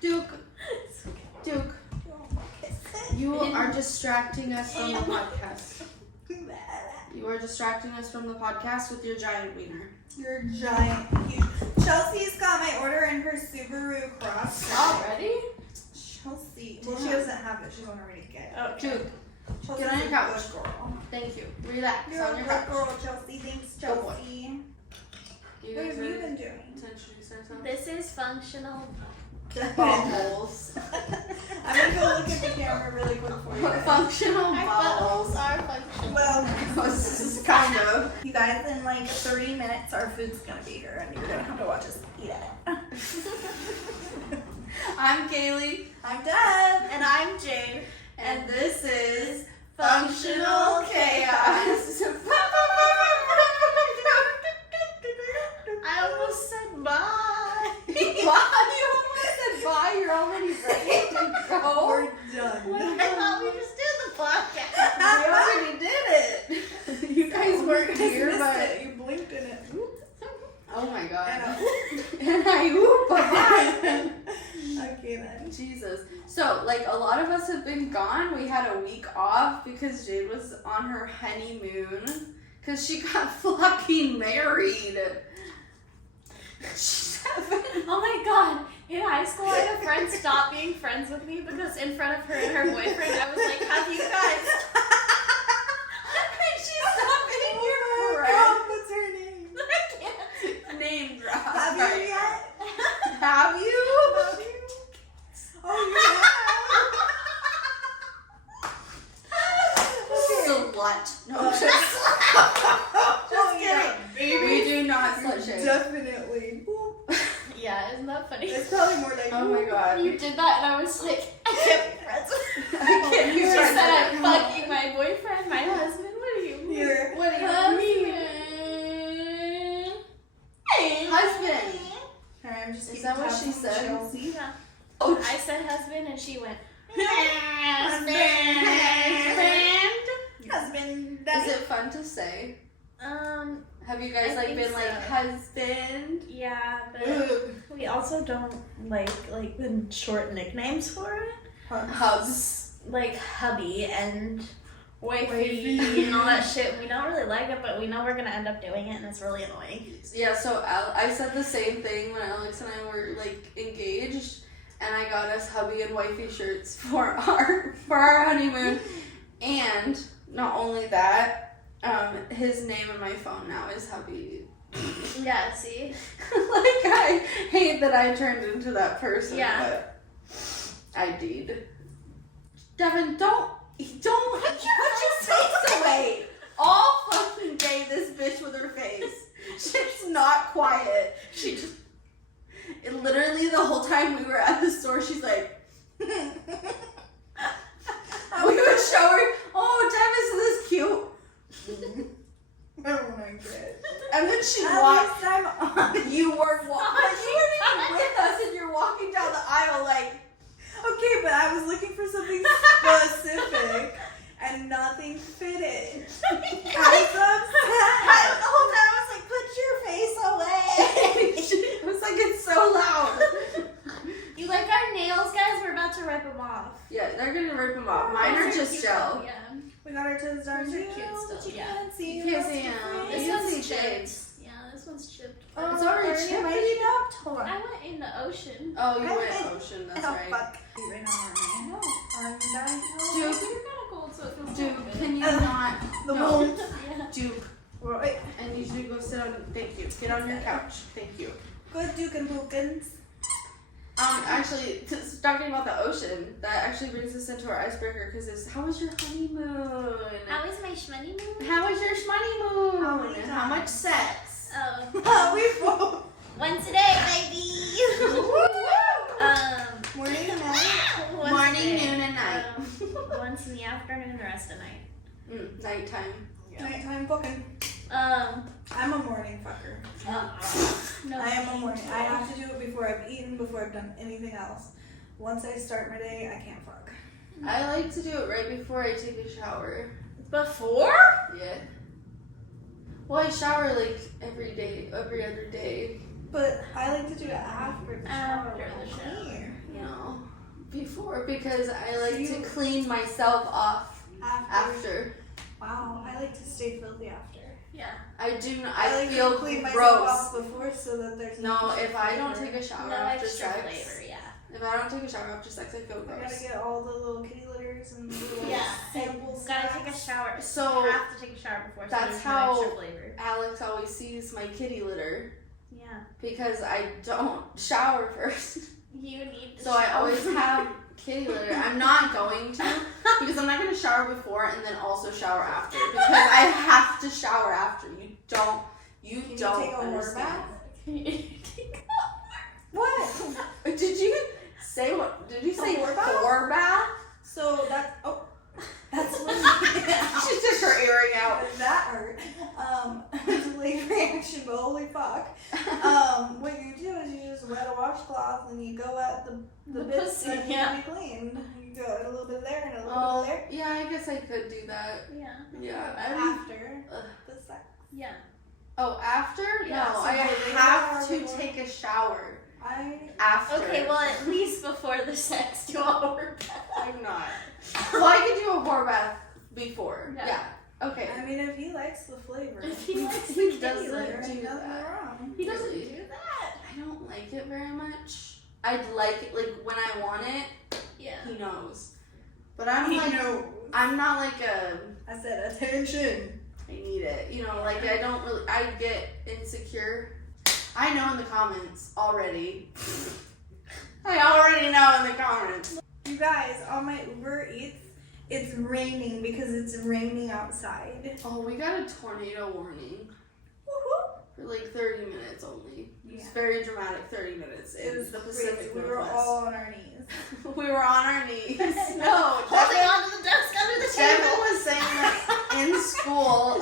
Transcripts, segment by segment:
Duke. You are distracting us from the podcast. You are distracting us from the podcast with your giant wiener. Your giant, huge. Chelsea's got my order in her Subaru Cross. Already? Chelsea. Well, she doesn't have it. She's on her way to get it. Okay. Duke, Chelsea's get on your couch. Good girl. Thank you. Relax You're on a your good couch. girl, Chelsea. Thanks, Chelsea. What have you been doing? This is functional. Bubbles. I'm gonna go look at the camera really quick for you. Functional Our bubbles. bubbles are functional. Well, This is kind of. you guys, in like 30 minutes, our food's gonna be here, and you're gonna have to watch us eat it. I'm Kaylee. I'm Deb. And I'm Jade. And this is Functional Chaos. I almost said bye. Why? You almost said bye. You're already ready to go. We're done. I thought we just did the podcast. We already did it. You guys weren't here, missed but it. You blinked in it. oh my god. And And I whoop. okay then. Jesus. So, like, a lot of us have been gone. We had a week off because Jade was on her honeymoon. Because she got fucking married. She's having... Oh my god. In high school, I had a friend stop being friends with me because in front of her and her boyfriend, I was like, have you guys... And she stopped being your friend. God, what's her name? I can't. Name drop. Have you yet? Have you? Oh, you have? Slut. No, just yeah, kidding. We do not slut shame. Definitely. Yeah, isn't that funny? It's probably more like. Oh my god. You did that and I was like, I can't be friends with you. I can't be You friends said with I'm you. fucking my boyfriend, my husband. What do you mean? Here. What do you mean? Husband. Alright, I'm just Is that what she said? Chelsea. Yeah. Oh, I said husband and she went, Husband. is it fun to say? Have you guys I like think been so. like husband? yeah, but we also don't like the short nicknames for it. Hubs. Like hubby and wifey Wifey. and all that shit. We don't really like it, but we know we're gonna end up doing it, and it's really annoying. Yeah, so I said the same thing when Alex and I were like engaged, and I got us hubby and wifey shirts for our honeymoon. And not only that, his name in my phone now is hubby. Yeah, see? Like, I hate that I turned into that person, Yeah. but I did. Devin, don't put your face away all fucking day, this bitch with her face. She's not quiet. She just, literally the whole time we were at the store, she's like, we would show her, oh, Devin, isn't this cute? Oh my god. And when she At walked, least I'm on. you weren't even with us, and you're walking down the aisle like, Okay, but I was looking for something specific and nothing fitted. I was upset. the whole time I was like, put your face away. It was like, it's so loud. You like our nails, guys? We're about to rip them off. Yeah, they're gonna rip them off. Mine are Those just cute, gel. though, Yeah. We got our toes done Those are too. cute still, But you yeah. can't see. You can't us. see 'em. This You can one's see chipped. Jade's. Yeah, this one's chipped. It's already are you chipped. mighty up? Hold on. I went in the ocean. Oh, you I went went- ocean, that's Oh, right. fuck. Right now, aren't we? No. I'm dying. Dude, You're kind of cold, so it feels Duke, good. can you not? The No. moon. Yeah. Duke, Right. I need you to go sit on. Thank you. Get on your couch. Thank you. Good Duke and Bookins. Actually, talking about the ocean, that actually brings us into our icebreaker because it's how was your honeymoon? How is my shmoneymoon? How was your honeymoon? How many How much sex? Oh, We both. once a day, baby. Morning and night. Once Morning, a day. noon, and night. Once in the afternoon, the rest of night. Nighttime. Nighttime booking. I'm a morning fucker. No. I am a morning. I have to do it before I've eaten, before I've done anything else. Once I start my day, I can't fuck. I like to do it right before I take a shower. Before? Yeah. Well, I shower like every day, every other day. But I like to do it after the shower. After the shower. No. before because I like to clean myself off after. Wow, I like to stay filthy after. Yeah. I do not. I like feel to clean myself gross. off before so that there's No, if I don't take a shower No after extra sex, flavor, yeah. if I don't take a shower after sex, I feel I gross. gotta get all the little kitty litters and the little Yeah. samples. Gotta take a shower. So, you have to take a shower before, so that's there's how- no extra flavor. Alex always sees my kitty litter Yeah. because I don't shower first. You need to So I shower. always have kitty litter. I'm not going to because I'm not going to shower before and then also shower after because I have to shower after. You don't. You Can you don't take a water understand. bath? What? Did you say what? Did you say whore bath? whore bath? So that's that's what She took her earring out. that hurt. Delayed reaction, but holy fuck. What you do is you just wet a washcloth and you go at the bits pussy, that need yeah. to be cleaned. You go a little bit there and a little bit there. Yeah, I guess I could do that. Yeah. Yeah. After Ugh. the sex. Yeah. Oh, after? Yeah, No, so I they have are to before- take a shower I after. Okay, well, at least before the sex, do a whore bath. I'm not. Well, I could do a whore bath before. Yeah. Yeah. Okay. I mean, if he likes the flavor, If he likes the He kitty doesn't litter, do ain't nothing that. wrong. he doesn't Really? do that. I don't like it very much. I'd like it, like, when I want it, Yeah. he knows. But I'm He like, knows. I'm not like I said attention. I need it. You know, like, I don't really, I get insecure. I know in the comments already. I already know in the comments. You guys, on my Uber Eats, it's raining because it's raining outside. Oh, we got a tornado warning Woohoo! for like 30 minutes only. It's Yeah. very dramatic 30 minutes It in was the crazy. Pacific We were Northwest. all on our knees. We were on our knees. No, Holding on to the desk under the Devin table. was saying that in school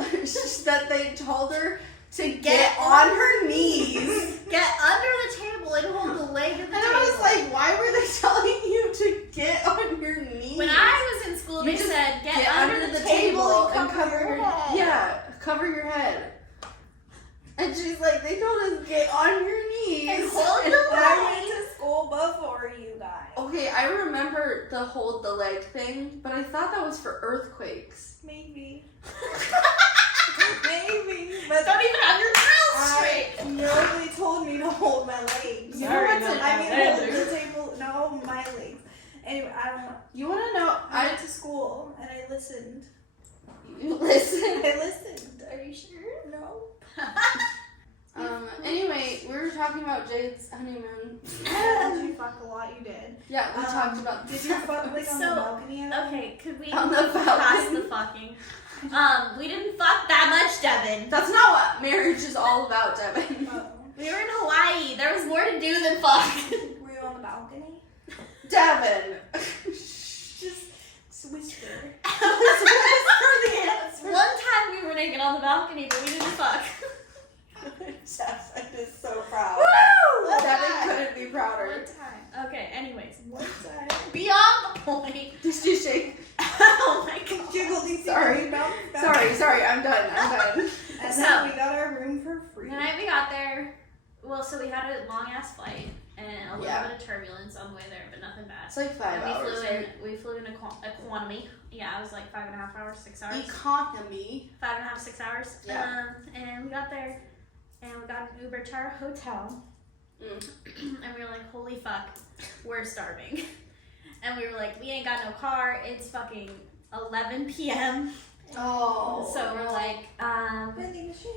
that they told her to get on her knees. Get under the table and hold the leg of the And table. I was like, why were they telling you to get on your knees? When I was in school, You they just said get under the table and cover your head. Yeah, cover your head. And she's like, they told us get on your knees. And hold And the I went to school before you guys. Okay, I remember the hold the leg thing, but I thought that was for earthquakes. Maybe. Maybe. But Don't even have your grills straight. nobody told me to hold my legs. You know what's no, an- I mean, I hold do. the table. No, my legs. Anyway, I don't know. You want to know? I went to school and I listened. You listen. I listened. Are you sure? No. Anyway, we were talking about Jade's honeymoon. Did you fuck a lot? You did. Yeah, we talked about. Did you fuck like on So, the balcony? at all? Okay, could we On the move past balcony. the fucking? We didn't fuck that much, Devin. That's not what marriage is all about, Devin. Oh. We were in Hawaii. There was more to do than fuck. Were you on the balcony? Devin. Just whisper. One time we were naked on the balcony, but we didn't fuck. Jess is so proud. Woo! Devin couldn't be prouder. One time. Okay, anyways. One time. Beyond the point. Did you shake? Oh my god. Jiggle these Sorry. Sorry, I'm done. And So- then we got our room for free. The night we got there, well, so we had a long ass flight and a little Yeah. bit of turbulence on the way there, but nothing bad. It's like 5 And hours. we flew in economy. Yeah, it was like 5.5 hours, 6 hours. Economy. 5.5, 6 hours. Yeah. And we got there and we got an Uber to our hotel. And we were like, holy fuck, we're starving. And we were like, we ain't got no car. It's fucking 11 p.m. Oh. So we're like, Vending machine.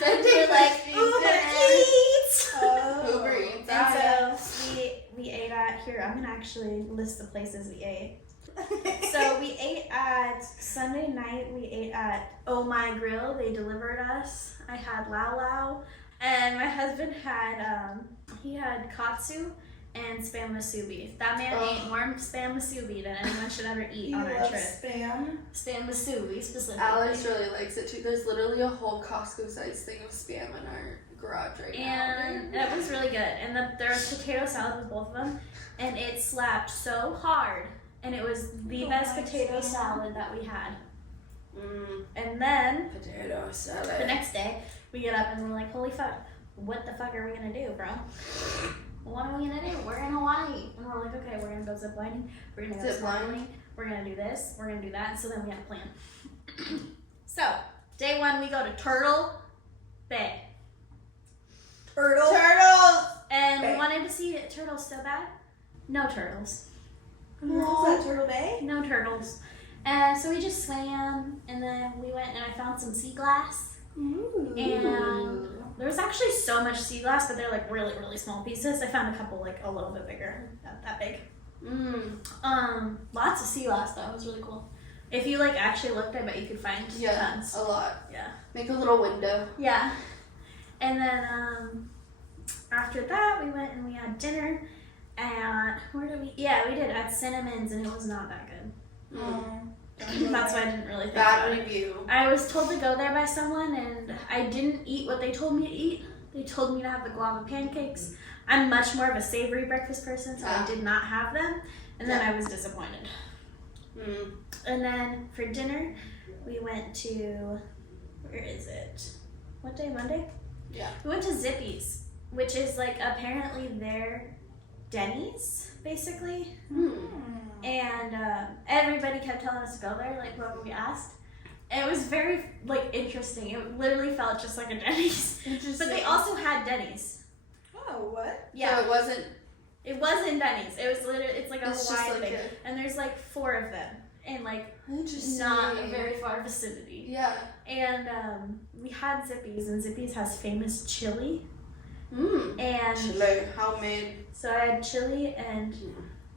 we're like, Uber Eats. Oh. Uber Eats. And so we ate at, here, I'm gonna actually list the places we ate. So we ate at, Sunday night, we ate at Oh My Grill. They delivered us. I had Lao Lao. And my husband had, he had katsu and spam musubi. That man ate more spam musubi than anyone should ever eat You on our love trip. spam. Spam musubi specifically. Alex really likes it too. There's literally a whole Costco-sized thing of spam in our garage right And that was really good. And there was potato salad with both of them. And it slapped so hard. And it was the Oh best my potato God. salad that we had. now. And then Potato salad. the next day, we get up and we're like, holy fuck, what the fuck are we gonna do, bro? What are we gonna do? We're in Hawaii. And we're like, like, okay, we're gonna go ziplining, we're gonna go snorkeling, we're gonna do this, we're gonna do that. And so then we had a plan. So day 1, we go to Turtle Bay. Turtles! And we wanted to see turtles so bad. No turtles. Is that Turtle Bay? No turtles. And so we just swam, and then we went and I found some sea glass. Ooh. And there was actually so much sea glass, but they're like really, really small pieces. I found a couple like a little bit bigger, not that big. Lots of sea glass though. It was really cool. If you like actually looked, I bet you could find tons. A lot. Yeah. Make a little window. Yeah. And then after that, we went and we had dinner at where did we? Yeah, we did at Cinnamon's, and it was not that good. That's why I didn't really think about Bad it. review. I was told to go there by someone, and I didn't eat what they told me to eat. They told me to have the guava pancakes. I'm much more of a savory breakfast person, so I did not have them, and then I was disappointed. And then for dinner, we went to, where is it? What day? Monday? Yeah. We went to Zippy's, which is like apparently their Denny's, basically. And everybody kept telling us to go there, like when we asked. And it was very like interesting. It literally felt just like a Denny's. But they also had Denny's. Oh, what? Yeah. So it wasn't. It wasn't Denny's. It was literally, it's like a It's Hawaiian just like thing. And there's like 4 of them in like not a very far vicinity. Yeah. And we had Zippy's, and Zippy's has famous chili. And Chili, homemade. so I had chili and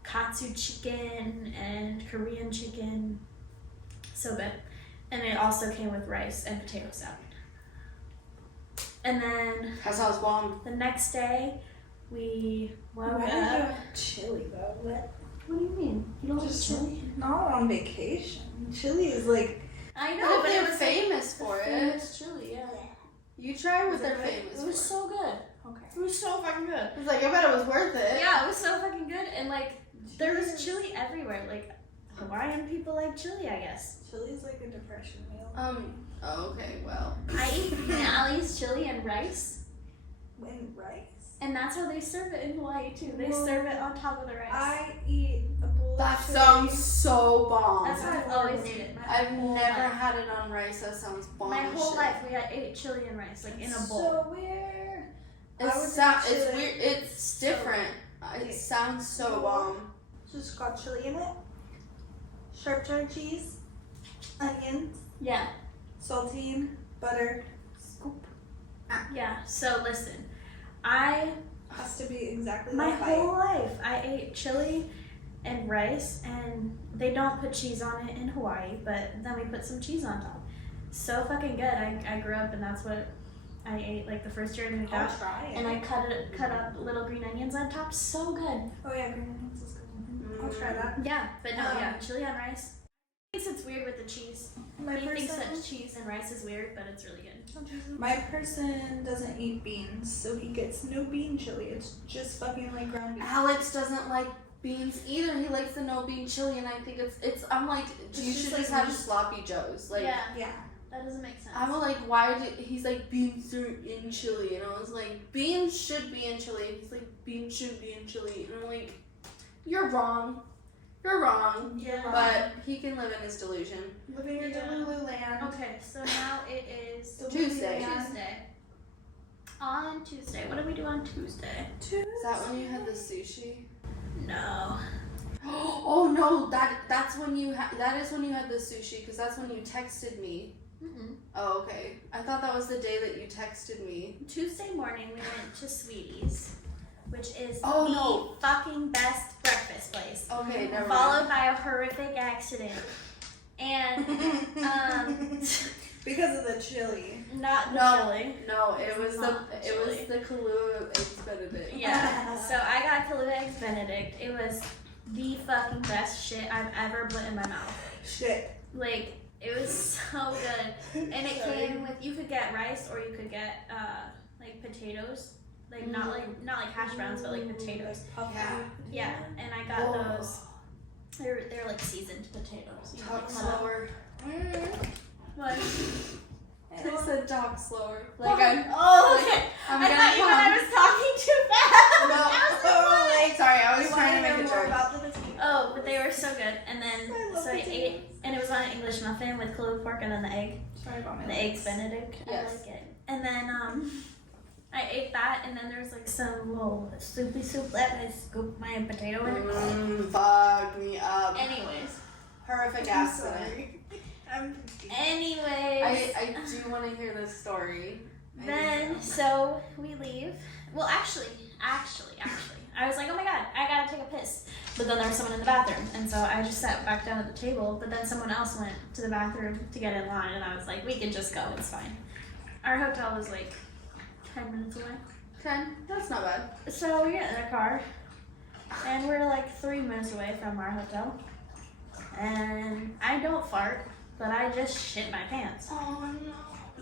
katsu chicken and Korean chicken. So good. And it also came with rice and potato salad. And then That sounds bomb. the next day, we woke Why did you up. have chili though? What? What do you mean? You don't Just like chili? not on vacation. Chili is like. I No, but they're it was famous for it. famous chili, yeah. You try what Was it they're good? famous It was for. so good. Okay. It was so fucking good. It's like, I bet it was worth it. Yeah, it was so fucking good, and like there was chili everywhere. Like Hawaiian people like chili, I guess. Chili is like a depression meal. Oh, okay, well. I eat Finale's chili and rice, And rice. and that's how they serve it in Hawaii too. They serve it on top of the rice. I eat a bowl That of chili. sounds so bomb. That's how I've always eaten it. I've never had it on rice. That sounds bomb. My as whole shit. life we had ate chili and rice like in a bowl. So weird. I would It's do chili. weird. It's different. It sounds so bomb. Just got chili in it. Sharp cheddar cheese. Onions. Yeah, Saltine. Butter. Scoop. yeah. So listen, I Has to be exactly my that whole bite. life I ate chili and rice, and they don't put cheese on it in Hawaii, but then we put some cheese on top. So fucking good. I grew up and that's what I ate like the first year I moved I'll out. try it. And I cut up little green onions on top. So good. Oh yeah, green onions is good. I'll try that. Yeah, but no, yeah, chili on rice. He thinks it's weird with the cheese. My He thinks person, that cheese and rice is weird, but it's really good. my person doesn't eat beans, so he gets no bean chili. It's just fucking like ground beef. Alex doesn't like beans either. He likes the no bean chili, and I think it's. I'm like, you just should like just have meat. sloppy joes. Like, yeah, Yeah. that doesn't make sense. I'm like, why did he's like beans are in chili, and I was like, beans should be in chili. And he's like, beans shouldn't be in chili, and I'm like, you're wrong. You're wrong. Yeah. But he can live in his delusion. Living in Yeah. Delulu land. Okay, so now it is Tuesday. Tuesday. On Tuesday, what did we do on Tuesday? Is that when you had the sushi? No. Oh no, that's when you that is when you had the sushi, because that's when you texted me. Mm-mm. Oh, okay. I thought that was the day that you texted me. Tuesday morning, we went to Sweetie's, which is Oh, the no. fucking best breakfast place. Okay, never mind. Followed by a horrific accident. And, Because of the chili. not the No. chili. No, it was Not the chili. Kahlua eggs Benedict. Yeah. So I got Kahlua Eggs Benedict. It was the fucking best shit I've ever put in my mouth. Shit. Like, it was so good. And it came with, you could get rice or you could get like potatoes. Like not like hash browns, but like potatoes. Yeah. Yeah, and I got those. They're like seasoned potatoes. You Talk pick them up. slower. What? I said talk slower. Like I'm. Oh, okay. I'm I gonna thought you come. meant I was talking too fast. No. I was like, what? Sorry, I was We trying to wanna make a hear more joke. But they were so good. And then, so I ate, and it was on an English muffin with clove pork and then the egg. Sorry about my The eggs Benedict. Yes. I like it. And then, I ate that, and then there was like some little soupy soup left, and I scooped my potato in it. Fuck me up. Anyways. Horrific I'm accident. sorry. I'm Anyways. I do want to hear this story. Then, so we leave. Well, actually, I was like, oh my god, I gotta take a piss. But then there was someone in the bathroom, and so I just sat back down at the table, but then someone else went to the bathroom to get in line, and I was like, we can just go, it's fine. Our hotel was like 10 minutes away. 10? That's not bad. So we get in a car, and we're like 3 minutes away from our hotel. And I don't fart, but I just shit my pants. Oh no.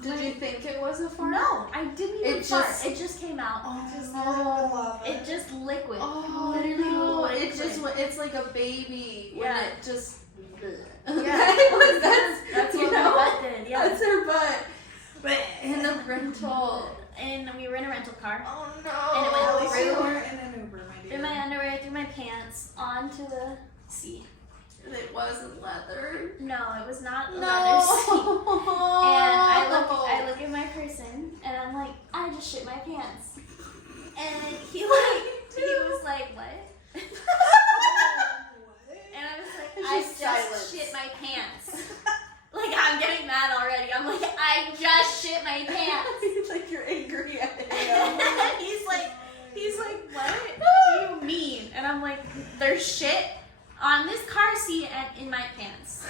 Did you think it was a fart? No, I didn't even fart. just- It just came out. Oh, love It just liquid. Oh Literally no. liquid. It just it's like a baby when Yeah. it just Yeah. That's you what know? my butt did. Yeah. That's her butt. But in the rental. And we were in a rental car. Oh no. And it went At least you through- weren't in an Uber, my dear. Through my underwear, through my pants, onto the seat. It wasn't leather. No, it was not a No. leather seat. And I look at my person, and I'm like, I just shit my pants. And he was like, what? And I was like, It's I just just silence. shit my pants. Like, I'm getting mad already. I'm like, I just shit my pants. Like you're angry at him. And he's like, what do you mean? And I'm like, there's shit on this car seat and in my pants.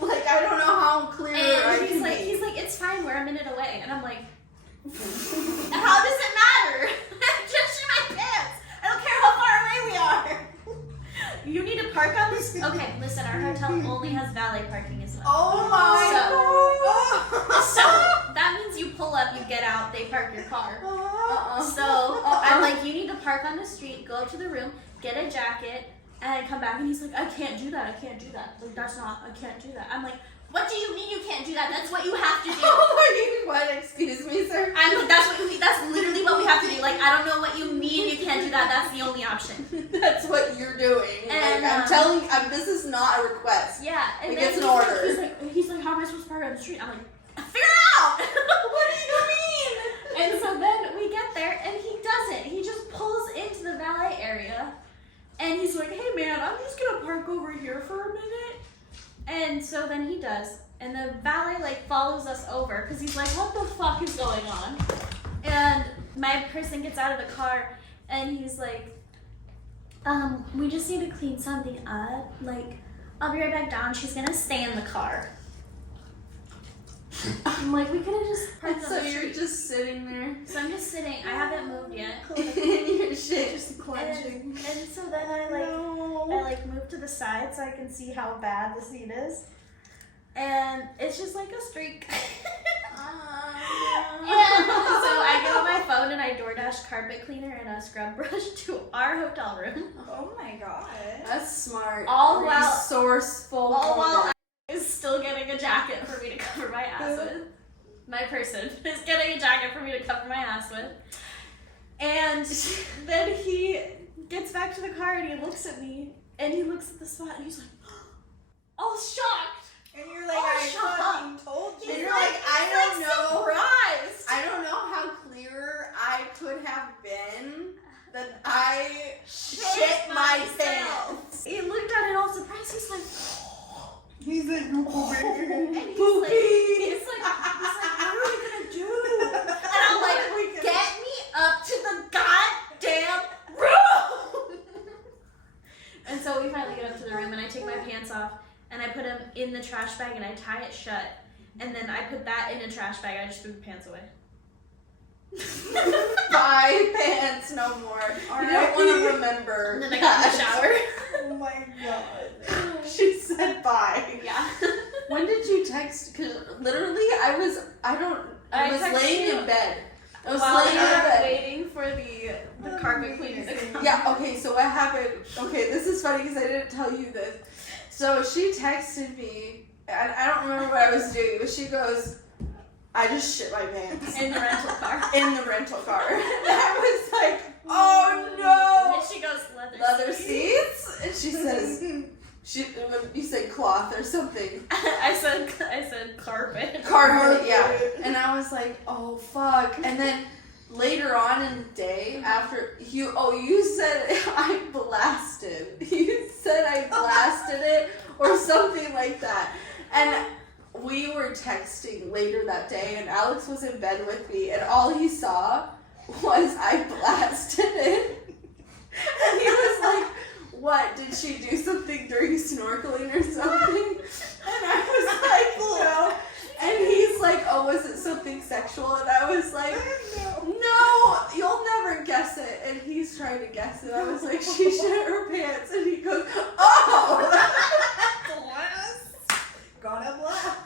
Like I don't know how clear I And can be. he's like, it's fine, we're a minute away. And I'm like, how does it matter? I just shit my pants. I don't care how far away we are. You need to park on this. Okay, listen, our hotel only has valet parking as well. Oh my So that means you pull up, you get out, they park your car. So I'm like, you need to park on the street, go up to the room, get a jacket, and I come back and he's like, I can't do that. Like, I can't do that. I'm like, what do you mean you can't do that? That's what you have to do. What? Excuse me, sir. I'm like, that's literally what we have to do. Like, I don't know what you mean you can't do that. That's the only option. That's what you're doing. And, like, I'm telling you, this is not a request. Yeah. And Like, then it's an order. he's like, how am I supposed to park on the street? I'm like, figure it out. What do you mean? And so then we get there and he doesn't. He just pulls into the valet area and he's like, hey man, I'm just gonna park over here for a minute. And so then he does. And the valet like follows us over because he's like, what the fuck is going on? And my person gets out of the car and he's like, we just need to clean something up. Like, I'll be right back down. She's gonna stay in the car. I'm like, we could have just parked So on the you're street. just sitting there So I'm just sitting. I haven't moved yet. in your shit. Just clenching. And so then I move to the side so I can see how bad the seat is. And it's just like a streak. And so I get on my phone and I DoorDash carpet cleaner and a scrub brush to our hotel room. Oh my god. That's smart. All while- resourceful. All while woman. I is still getting a jacket for me to cover my ass with. My person is getting a jacket for me to cover my ass with. And then he gets back to the car and he looks at me and he looks at the spot and he's like, all shocked. And you're like, Oh, I shut up. fucking told you. And you're like, I don't know. Surprised. I don't know how clear I could have been that I shit my pants. He looked at it all surprised. He's like, He's like, and he's Poopy. like, what are we gonna do? And I'm like, get me up to the goddamn room. And so we finally get up to the room and I take my pants off and I put them in the trash bag and I tie it shut. And then I put that in a trash bag. I just threw the pants away. Bye, pants, no more. I don't want to remember. And then I got in the shower. Oh my god. She said bye. Yeah. When did you text? Because literally, I was texted laying you in bed. I was While laying we in were bed. waiting for the carpet cleaner to come. Yeah, okay, so what happened? Okay, this is funny because I didn't tell you this. So she texted me, and I don't remember what I was doing, but she goes, I just shit my pants. In the rental car. In the rental car. And I was like, oh no! And she goes, Leather seats? And she says, You said cloth or something. I said carpet. Carpet, yeah. And I was like, oh fuck. And then later on in the day, after you said I blasted. You said I blasted it or something like that. And we were texting later that day, and Alex was in bed with me, and all he saw was I blasted it. And he was like, what, did she do something during snorkeling or something? And I was like, no. And he's like, oh, was it something sexual? And I was like, no, you'll never guess it. And he's trying to guess it. I was like, she shit her pants. And he goes, oh. Gotta blast.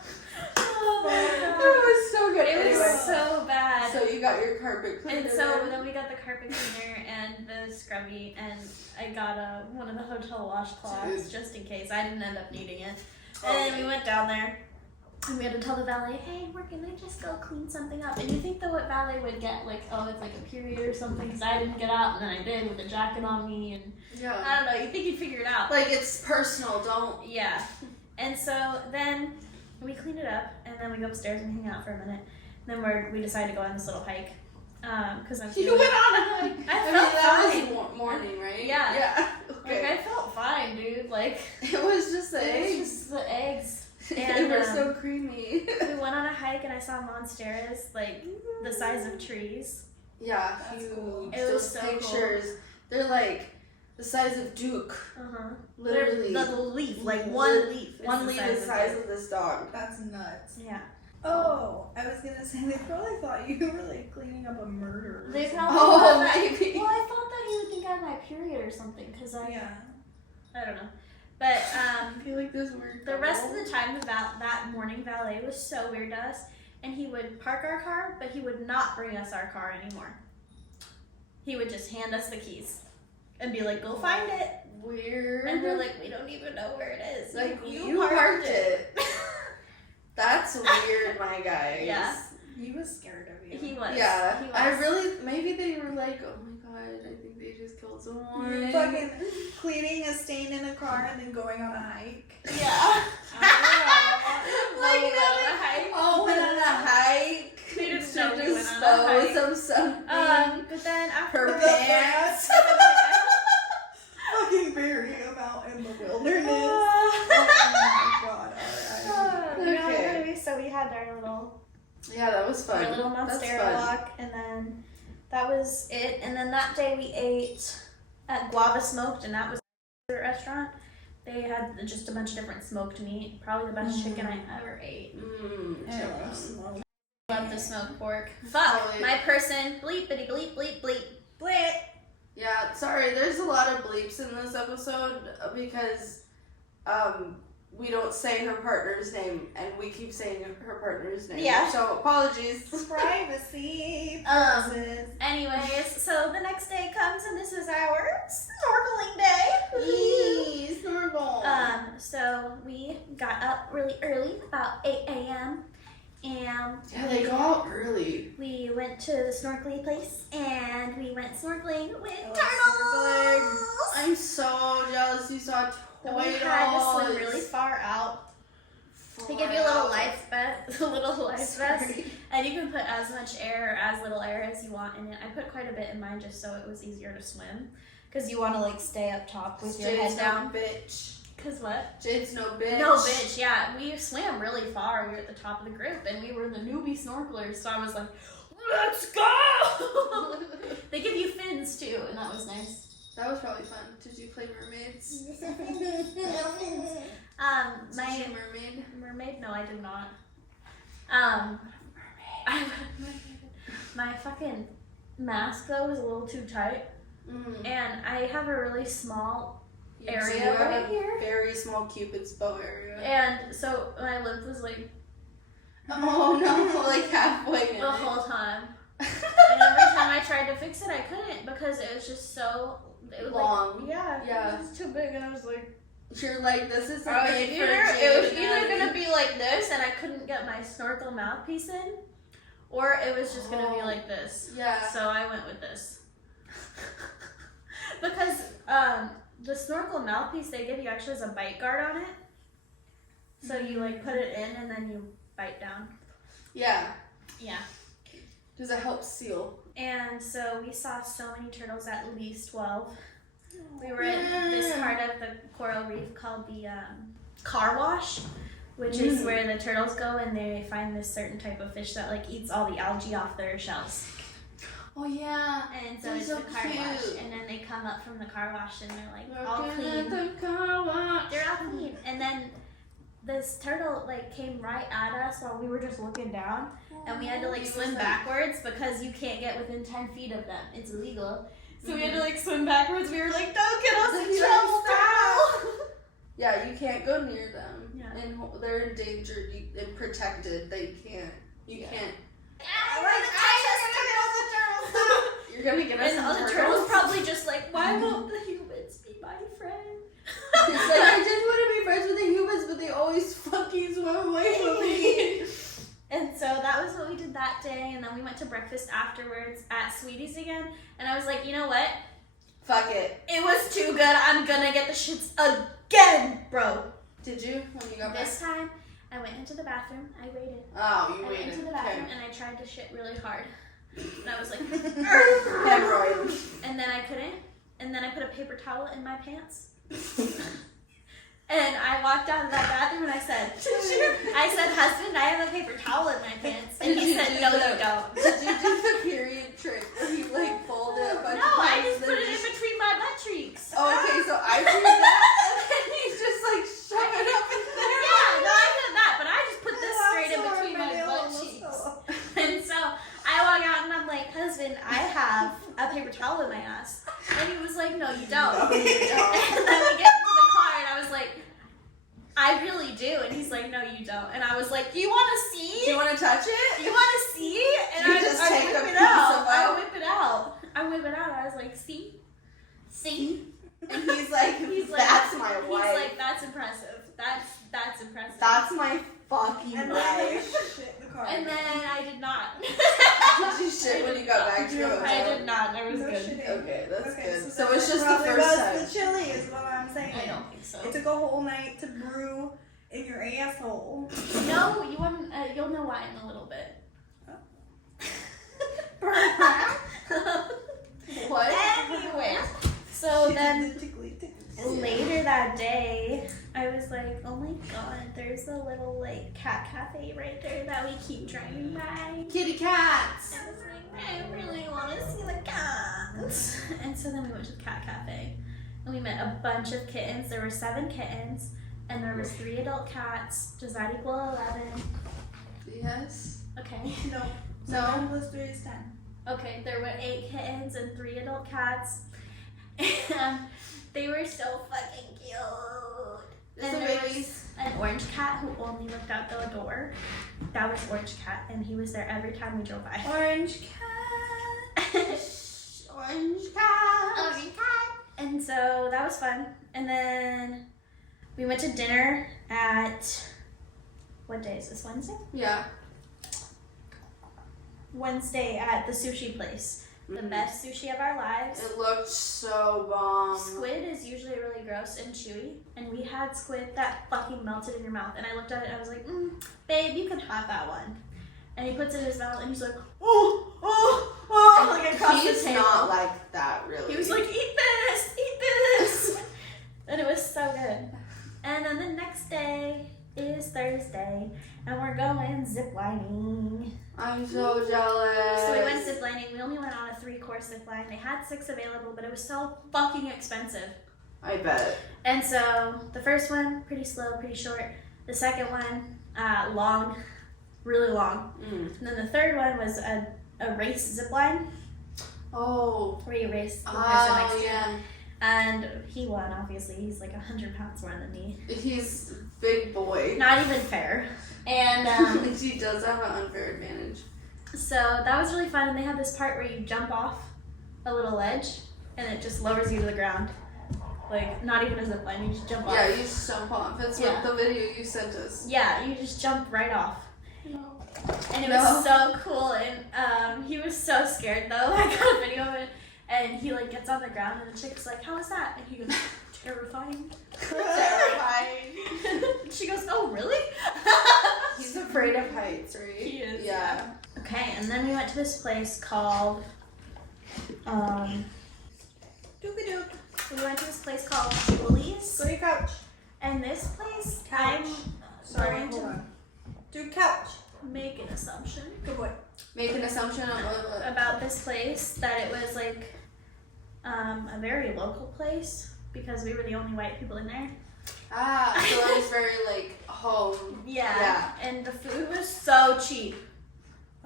Oh my god. It was so good. It Anyway, was so bad. so you got your carpet cleaner. And so then we got the carpet cleaner and the scrubby, and I got one of the hotel washcloths just in case. I didn't end up needing it. And then we went down there, and we had to tell the valet, hey, we're gonna just go clean something up. And you think the valet would get like, oh, it's like a period or something, because I didn't get out, and then I did with a jacket on me, and Yeah. I don't know, you think you'd figure it out. Like, it's personal, don't. Yeah. And so then we cleaned it up, and then we go upstairs and hang out for a minute. Then we decided to go on this little hike. Because I'm You went on a hike. I felt that fine. was morning, right? Yeah. Yeah. Like, Okay. I felt fine, dude. Like, It was just the it was eggs. just the eggs. They And, were so creamy. we went on a hike, and I saw monsteras, like, the size of trees. Yeah, That's huge. cool. It was Those so cool. pictures, they're like the size of Duke. Uh-huh. Literally. The leaf, like one leaf. One leaf is the size of this dog. That's nuts. Yeah. Oh, I was gonna say they probably thought you were like cleaning up a murder. Or They something. probably Oh, thought that. maybe. Well, I thought that he would think I had my period or something, because I don't know. But, I feel like this weird. the rest of the time that morning, valet was so weird to us, and he would park our car, but he would not bring us our car anymore. He would just hand us the keys and be like, go find it. Weird. And we're like, we don't even know where it is. like you parked it. That's weird, my guys. Yeah. He was scared of you. He was. Yeah. He was. I really. Maybe they were like, oh my god, I think they just killed someone. Fucking cleaning a stain in a car and then going on a hike. Yeah. Like, we went on a hike. Oh, went on a hike. They didn't to know we went on a dispose hike. of something. But then after Her the pants. Fucking bury him out in the wilderness. Oh Oh my god, alright. Okay. So we had our little Yeah, that was fun. our little That's monstera fun. walk, and then that was it. And then that day we ate at Guava Smoked, and that was a restaurant. They had just a bunch of different smoked meat. Probably the best chicken I ever ate. Chicken. Love the smoked pork. Fuck Probably. my person. Bleepity bleep bleep bleep. Blit. Yeah, sorry, there's a lot of bleeps in this episode because we don't say her partner's name and we keep saying her partner's name. Yeah. So apologies. Privacy. purposes. Anyways, so the next day comes, and this is our snorkeling day. Yee, snorkel. So we got up really early, about 8 a.m. and Yeah, they go out early. we went to the snorkeling place, and we went snorkeling with I love turtles. I'm so jealous you saw toy We had to swim dolls. really far out. They give you a little life vest, and you can put as much air or as little air as you want in it. I put quite a bit in mine just so it was easier to swim, because you want to like stay up top with your Jade's head down. no bitch. Cause what? Jade's no bitch. No, bitch. Yeah, we swam really far. We were at the top of the group, and we were the newbie snorkelers. So I was like, "Let's go!" They give you fins too, and that was nice. That was probably fun. Did you play mermaids? My Did you mermaid? mermaid? No, I did not. My fucking mask though was a little too tight, and I have a really small area You have right a here, very small Cupid's bow area. and so my lip was like Oh no, like halfway in the it. whole time. And every time I tried to fix it, I couldn't because it was just so it was Long. Like, yeah, Yeah. it was too big, and I was like, You're like, this is it made for was Jade either and gonna be like this, and I couldn't get my snorkel mouthpiece in, or it was just gonna be Oh. like this. Yeah. So I went with this because the snorkel mouthpiece they give you actually has a bite guard on it. So you like put it in and then you bite down. Yeah. Yeah. Does it help seal? And so we saw so many turtles, at least 12. We were in this part of the coral reef called the car wash, which is where the turtles go and they find this certain type of fish that like eats all the algae off their shells. Oh yeah. And so They're it's so the car cute. wash, and then they come up from the car wash and they're like We're all gonna clean. the car wash. They're all clean. And then this turtle like came right at us while we were just looking down, and we had to like swim backwards because you can't get within 10 feet of them. It's illegal. So we had to like swim backwards. We were like, don't get us in trouble, turtle. Yeah, you can't go near them. Yeah. And they're endangered and protected. They can't. You can't. You're gonna get us And some all the turtles probably just like, why won't the humans be my friend? It's like, I just want to be friends with the humans, but they always fucking swim away from me. And so that was what we did that day, and then we went to breakfast afterwards at Sweetie's again, and I was like, you know what? Fuck it. It was too good. I'm gonna get the shits again, bro. Did you when you got back? This time, I went into the bathroom. I waited. Oh, you I waited. went into the bathroom and I tried to shit really hard. And I was like, Hemorrhoids. and then I couldn't. And then I put a paper towel in my pants. And I walked out of that bathroom and I said, husband, I have a paper towel in my pants. And he said, no, you don't. Did you do the period trick where you like folded a bunch No, of I times just and put then it in between my butt cheeks. Oh, okay, so I do that and then he's just like shove it up in there. Yeah, no, I did that, but I just put this straight in between my butt cheeks. And so I walk out and I'm like, husband, I have a paper towel in my ass. And he was like, no, you don't. No, you don't. And then we get into the car and I was like, I really do. And he's like, no, you don't. And I was like, do you want to see? Do you want to touch it? You want to see? And You I just I take whip a it piece out. of I out. whip it out. I whip it out. I was like, see? See? And he's like, that's my wife. He's like, that's impressive. That's impressive. That's my fucking And then wife. shit in the car. And then I did not. Did you shit when you got back to the hotel? I did not. I was No good. shitting. Okay, that's good. So that it's just the probably first was time. the chili is what I'm saying. I don't think so. It took a whole night to brew in your asshole. No, you won't. You'll know why in a little bit. What? Anyway, so then Tickly. later that day, I was like, oh my god, there's a little like cat cafe right there that we keep driving by. Kitty cats. I was like, I really want to see the cats. And so then we went to the cat cafe and we met a bunch of kittens. There were 7 kittens and there was 3 adult cats. Does that equal 11? Yes. Okay. No. No. 1 plus 3 is 10. Okay, there were 8 kittens and 3 adult cats. And they were so fucking cute. Just And the there babies. was an orange cat who only looked out the door. That was Orange Cat, and he was there every time we drove by. Orange cat. Orange cat. Orange Cat. And so that was fun. And then we went to dinner at, what day is this, Wednesday? Yeah. Wednesday at the sushi place. The best sushi of our lives. It looked so bomb. Squid is usually really gross and chewy, and we had squid that fucking melted in your mouth. And I looked at it and I was like, babe, you can have that one. And he puts it in his mouth and he's like, like across He's the table. not like that, really. He was like, eat this. And it was so good. And then the next day is Thursday, and we're going ziplining. I'm so jealous. So we went ziplining. We only went on a 3-course zip line. They had 6 available, but it was so fucking expensive. I bet. And so the first one, pretty slow, pretty short. The second one, long, really long. And then the third one was a race zip line Oh. where you race the person next to you. Yeah. And he won, obviously. He's like 100 pounds more than me. He's a big boy. Not even fair. And He does have an unfair advantage. so that was really fun. And they had this part where you jump off a little ledge and it just lowers you to the ground. Like, not even a zip line, you just jump off. Yeah, you just jump off. That's Yeah. what the video you sent us. Yeah, you just jump right off. No. And it No. was so cool. And he was so scared though. I got a video of it. And he like gets on the ground and the chick's like, how was that? And he goes, terrifying. Terrifying. She goes, oh, really? He's afraid of heights, right? He is. Yeah. Okay, and then we went to this place called, Doop-a-doop. we went to this place called Julie's. Go to your couch. And this place, Couch. Sorry, going hold to on. Do couch. make an assumption Good boy. Make an assumption of what? about this place that it was like a very local place because we were the only white people in there. Ah, so it was very like home. Yeah. And the food was so cheap.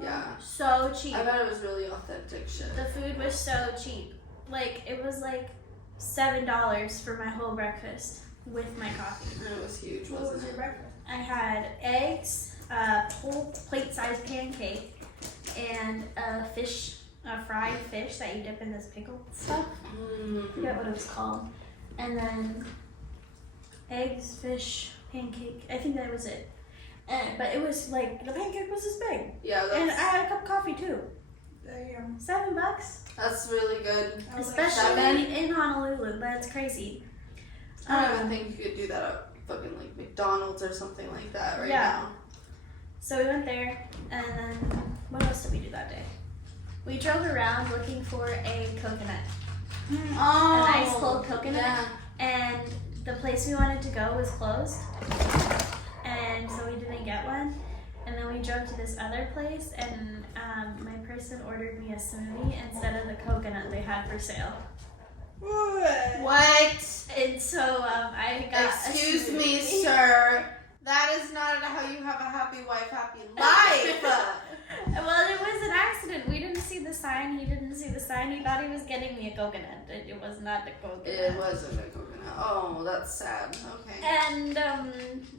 Yeah. So cheap. I bet it was really authentic shit. The food was so cheap. Like, it was like $7 for my whole breakfast with my coffee. And it was huge, What wasn't was your it? breakfast? I had eggs, a whole plate-sized pancake, and a fried fish that you dip in this pickled stuff. I forget what it was called. And then eggs, fish, pancake. I think that was it. But it was like, the pancake was this big. Yeah, And I that's, had a cup of coffee too. Damn. $7. that's really good. I was like, Especially in Honolulu. That's crazy. I don't even think you could do that at fucking like McDonald's or something like that right Yeah. now. So we went there, and then what else did we do that day? We drove around looking for a coconut, Oh, an ice cold coconut, yeah. and the place we wanted to go was closed, and so we didn't get one. And then we drove to this other place, and my person ordered me a smoothie instead of the coconut they had for sale. What? What? And so I got. Excuse a me, smoothie. sir. That is not how you have a happy wife, happy life. Well, it was an accident. We didn't see the sign. He didn't see the sign. He thought he was getting me a coconut. It was not the coconut. It wasn't a coconut. Oh, that's sad. Okay. And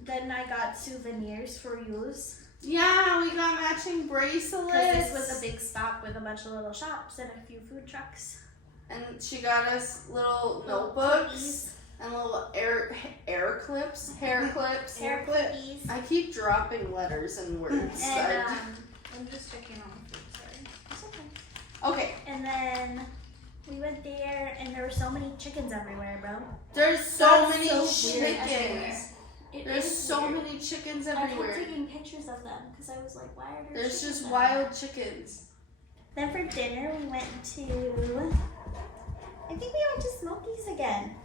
then I got souvenirs for use. Yeah, we got matching bracelets. Because this was a big stop with a bunch of little shops and a few food trucks. And she got us little notebooks and little hair clips. Hair clippies. I keep dropping letters and words. And, I'm just checking on food, sorry. it's okay. Okay, And then we went there and there were so many chickens everywhere, bro. there's so That's many so weird chickens. It There's is so weird. many chickens I kept everywhere. taking pictures of them because I was like, why are there There's chickens just everywhere? wild chickens. Then for dinner we went to, I think we went to Smokies again.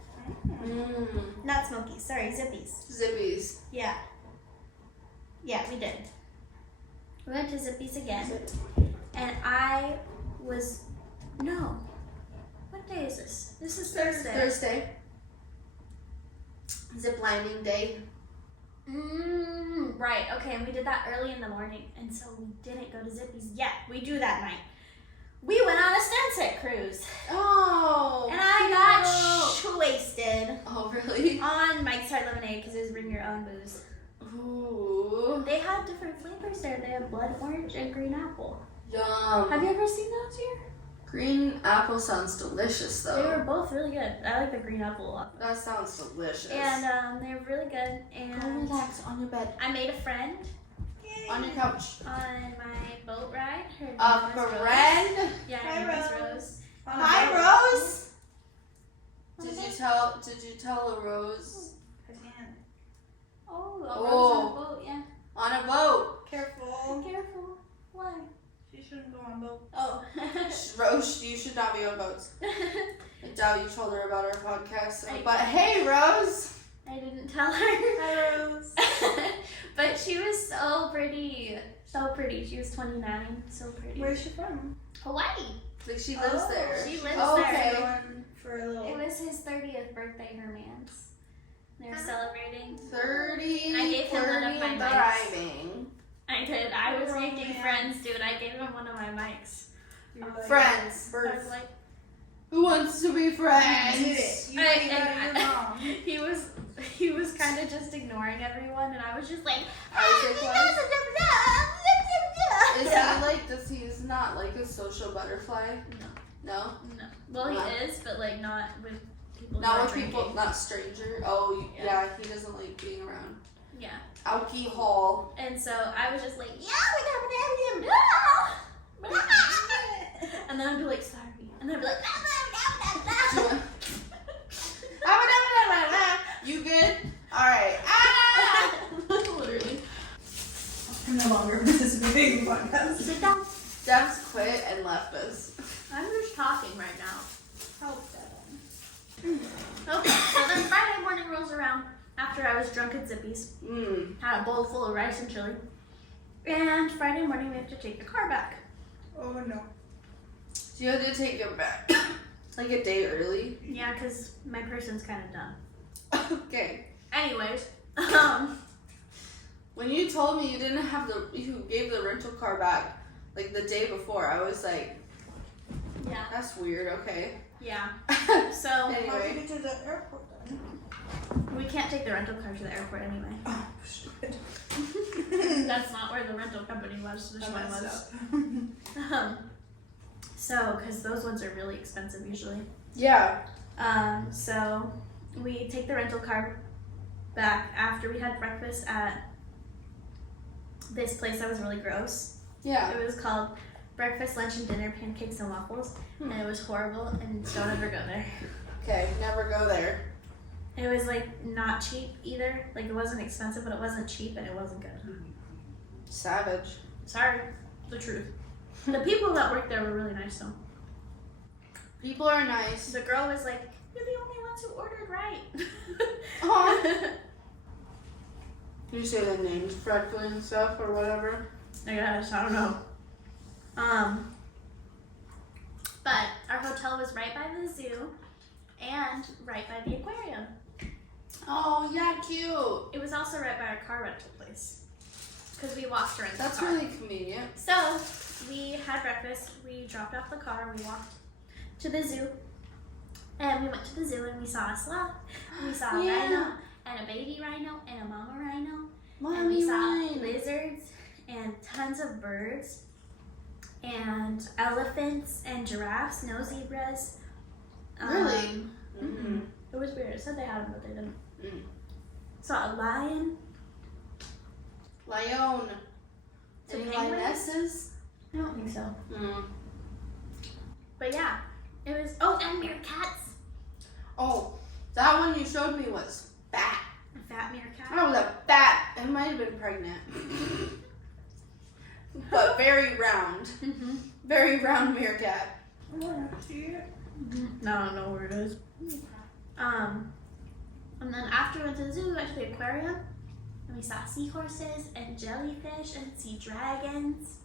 Not Smokies, sorry, Zippy's. Zippies. Yeah. Yeah, we did. We went to Zippy's again. And I was, no. What day is this? This is Thursday. Thursday. Zip lining day. Right, okay, and we did that early in the morning. And so we didn't go to Zippy's yet. We do that night. We went on a sunset cruise. Oh. And I got wasted Oh, really? on Mike's Hard Lemonade because it was bring your own booze. Ooh. They had different flavors there. They have blood orange and green apple. Yum. Have you ever seen those here? Green apple sounds delicious, though. They were both really good. I like the green apple a lot. That sounds delicious. And they were really good. Go And relax on your bed. I made a friend On your couch. on my boat ride. Her name A was Rose. friend? Yeah, Hi, her name was Rose. Rose. Hi, Rose. Did you tell a Rose Oh, a Oh. Rose on a boat, yeah. on a boat? Careful. Careful. Why? She shouldn't go on boat. Oh. Rose, you should not be on boats. I doubt you told her about our podcast. I But did. hey, Rose. I didn't tell her. Hi, Rose. But she was so pretty. So pretty. She was 29. So pretty. Where's she from? Hawaii. Like she lives Oh, there. She lives Oh, there. okay. Going for a little. It was his 30th birthday, her man's. They were celebrating. 30, I gave him one of 40 my and mics. driving. I did. I was Oh, making man. friends, dude. I gave him one of my mics. You were like, Friends. I was like, Who wants to be You did friends? it. You I- did it out of your mom. he was kind of just ignoring everyone, and I was just like, Isaac was? Is yeah. he like, he's not like a social butterfly? No? No. Well, he No. is, but like not with people. who Not are with people, drinking. not stranger. Oh, Yeah. yeah, he doesn't like being around. Yeah. Alcohol. And so I was just like, yeah, we got him. And then I'd be like, sorry. And then I'd be like, podcast. Sit down. Dev's quit and left us. I'm just talking right now. Help Devin. Okay, so then Friday morning rolls around after I was drunk at Zippy's. Had a bowl full of rice and chili. And Friday morning we have to take the car back. Oh no. So you had to take it back like a day early? Yeah, because my person's kind of done. Okay. Anyways, When you told me you gave the rental car back like the day before, I was like, yeah. that's weird, okay. Yeah. So How did Anyway. you get to the airport then? we can't take the rental car to the airport anyway. Oh, shit. That's not where the rental company was. This I one messed was. up. So, because those ones are really expensive usually. Yeah. So we take the rental car back after we had breakfast at this place that was really gross. Yeah. It was called Breakfast, Lunch, and Dinner, Pancakes and Waffles, and it was horrible, and don't ever go there. Okay, never go there. It was like not cheap either. Like it wasn't expensive, but it wasn't cheap, and it wasn't good. Savage. Sorry, the truth. The people that worked there were really nice though. People are nice. The girl was like, "You're the only ones who ordered right." Aw. You say the names correctly and stuff or whatever. I guess, I don't know. But our hotel was right by the zoo and right by the aquarium. Oh, yeah, cute. It was also right by our car rental place because we walked around. That's the car. really convenient. So we had breakfast. We dropped off the car. We walked to the zoo, and we went to the zoo and we saw a sloth. We saw a rhino and a baby rhino and a mama rhino. And we Mommy saw Ryan. lizards and tons of birds and elephants and giraffes, no zebras. Really? Mm-hmm. It was weird. It said they had them, but they didn't. Mm. Saw a lion. Lion. Some Any penguins? lionesses? I don't think so. Mm. But yeah, it was. Oh, and meerkats. Oh, that one you showed me was fat. A fat meerkat. That was a fat. It might have been pregnant. But very round. Mm-hmm. Very round meerkat. I want to see it. No, I don't know where it is. And then after we went to the zoo, we went to the aquarium, and we saw seahorses and jellyfish and sea dragons.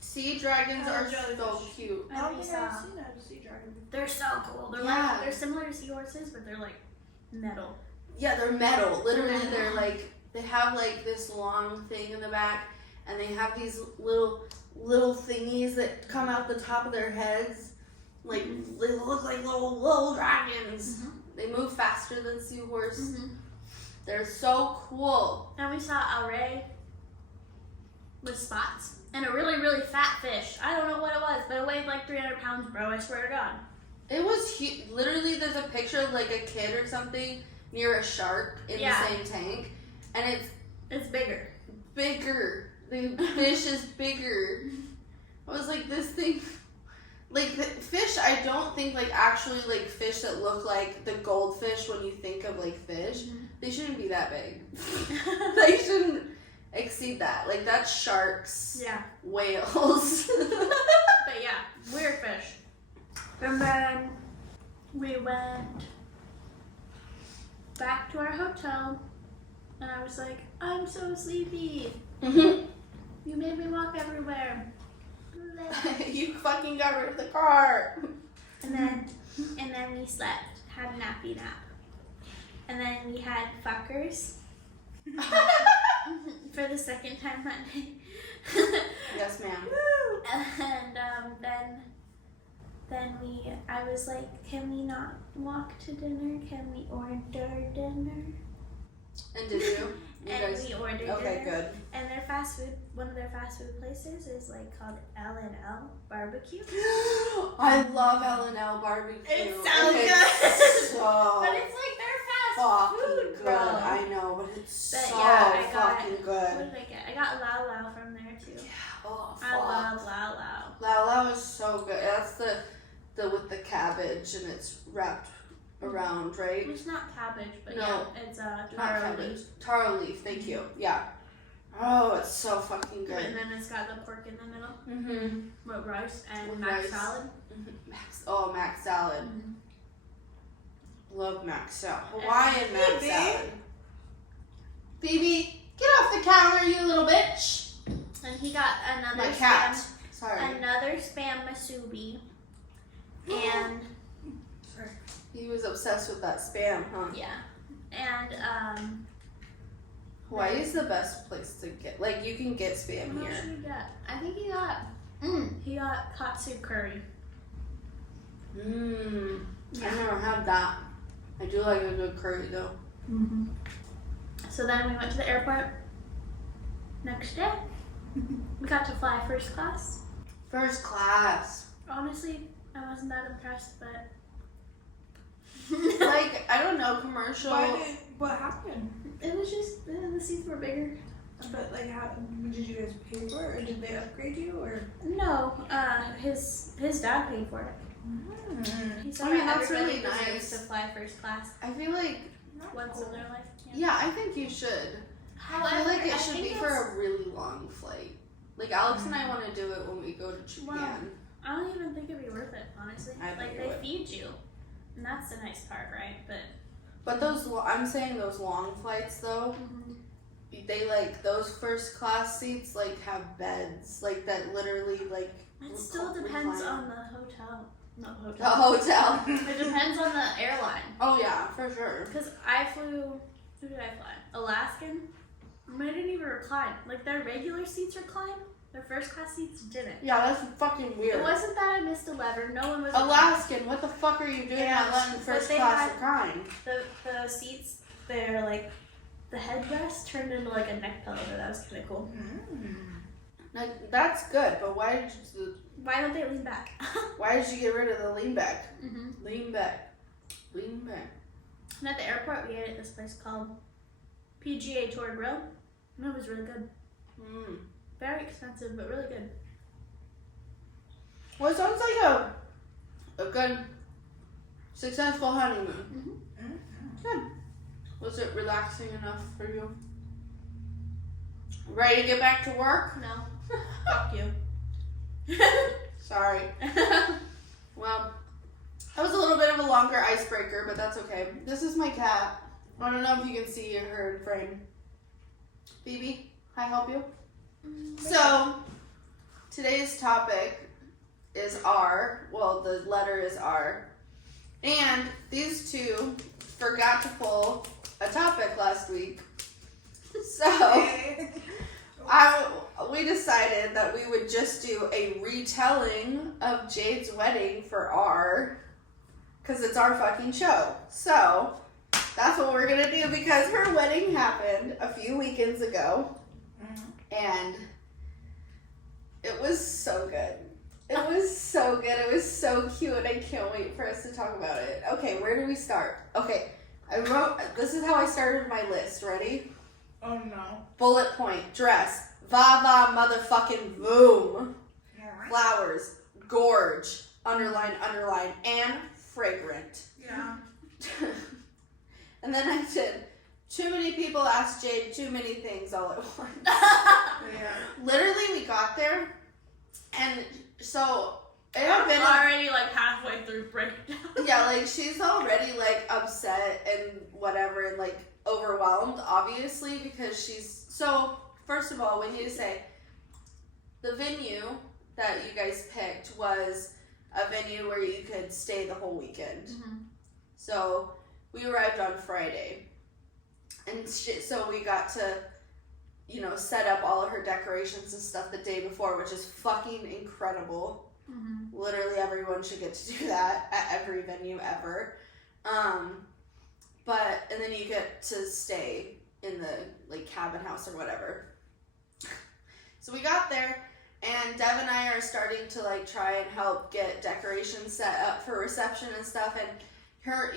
Sea dragons Oh, are so jellyfish. cute. I don't we think I've saw- seen a sea dragon. They're so cool. They're Yeah. like they're similar to seahorses, but they're like metal. Yeah, they're metal. Literally, Metal. they're like, they have like this long thing in the back, and they have these little thingies that come out the top of their heads. Like, they look like little dragons. Mhm. They move faster than seahorse. Mm-hmm. They're so cool. And we saw a ray with spots and a really, really fat fish. I don't know what it was, but it weighed like 300 pounds, bro. I swear to God. It was huge. Literally, there's a picture of like a kid or something near a shark in Yeah. the same tank, and it's It's bigger. bigger. The fish is bigger. I was like, this thing, like the fish. I don't think like actually like fish that look like the goldfish when you think of like fish. They shouldn't be that big. They shouldn't exceed that. Like that's sharks, Yeah. whales. But yeah, weird fish. And then we went back to our hotel, and I was like, I'm so sleepy. Mhm. You made me walk everywhere. You fucking got rid of the car. And then we slept, had a nappy nap. And then we had fuckers for the second time that day. Yes, ma'am. And I was like, can we not walk to dinner? Can we order dinner? And did you? You And guys. we ordered Okay, dinner. good. And their fast food, one of their fast food places is like called L&L Barbecue. I love L&L barbecue. It's so And good. It's so But it's like their fast fucking food, good. bro. I know, but it's But so yeah, I got- fucking What good. did I get? I got Lao Lao from there too. Oh, fuck. I love Lao Lao. Lao Lao is so good. That's the with the cabbage and it's wrapped around, right? It's not cabbage, but No, yeah, it's Not taro cabbage. leaf. Taro leaf. Thank you. Yeah. Oh, it's so fucking And good. then it's got the pork in the middle. Mm-hmm. With rice and With mac rice. salad. Mm-hmm. Mac salad. Mm-hmm. Love mac salad. Hawaiian mac Phoebe. salad. Phoebe, get off the counter, you little bitch. And he got another My cat. spam. Sorry. Another spam masubi. And Sorry. He was obsessed with that spam, huh? yeah. And Hawaii is the best place to get. Like, you can get spam what here. else did he get? I think he got katsu curry. Mmm. Yeah. I've never had that. I do like a good curry, though. Mm-hmm. So then we went to the airport. Next day, we got to fly first class. First class. Honestly, I wasn't that impressed, but Like, I don't know, commercial. What happened? it was just the seats were bigger. But like, how did you guys pay for it, or did they upgrade you, or? No, his dad paid for it. He said I mean, that that's everybody really deserves nice. to fly first class I feel like, once in their life. yeah, I think you should. I feel like it should be for a really long flight. Like, Alex and I want to do it when we go to Japan. Well, I don't even think it'd be worth it, honestly. I think Like, it they would. feed you. And that's the nice part, right? But I'm saying those long flights, though, they, like, those first class seats, like, have beds. Like, that literally, like, It still depends recline. on the hotel. No, The hotel. hotel. It depends on the airline. Oh, yeah, for sure. Because I flew, who did I fly? Alaskan. And they didn't even recline. Like, their regular seats recline. Their first class seats didn't. Yeah, that's fucking weird. It wasn't that I missed a lever. No one was. Alaskan, what the fuck are you doing Yeah, not letting but first they class had- recline? The seats, they're like, the headrest turned into like a neck pillow. That was kind of cool. Like, that's good, but why Why don't they lean back? did you get rid of the lean back? Mm-hmm. Lean back. Lean back. And at the airport, we ate at this place called PGA Tour Grill. And it was really good. Mm. Very expensive, but really good. Well, it sounds like a good, successful honeymoon. Good. Was it relaxing enough for you? Ready to get back to work? No. Fuck you. Sorry. Well, that was a little bit of a longer icebreaker, but that's okay. This is my cat. I don't know if you can see her in frame. Phoebe, can I help you? So, today's topic is R. Well, the letter is R. And these two forgot to pull a topic last week. So, we decided that we would just do a retelling of Jade's wedding for R. Because it's our fucking show. So, that's what we're going to do because her wedding happened a few weekends ago. And it was so good. It was so good. It was so cute. I can't wait for us to talk about it. Okay, where do we start? Okay, this is how I started my list. Ready? Oh no. Bullet point, dress, va motherfucking boom. Flowers, gorge, underline, and fragrant. Yeah. And then I did, too many people asked Jade too many things all at once. Yeah. Literally, we got there, and so it I'm had been already like halfway through breakdown. yeah, like she's already like upset and whatever and like overwhelmed, obviously, because she's so. First of all, we need to say the venue that you guys picked was a venue where you could stay the whole weekend. Mm-hmm. So we arrived on Friday, and so we got to, set up all of her decorations and stuff the day before, which is fucking incredible. Mm-hmm. Literally everyone should get to do that at every venue ever. And then you get to stay in the like cabin house or whatever. So we got there, and Dev and I are starting to like try and help get decorations set up for reception and stuff, and her,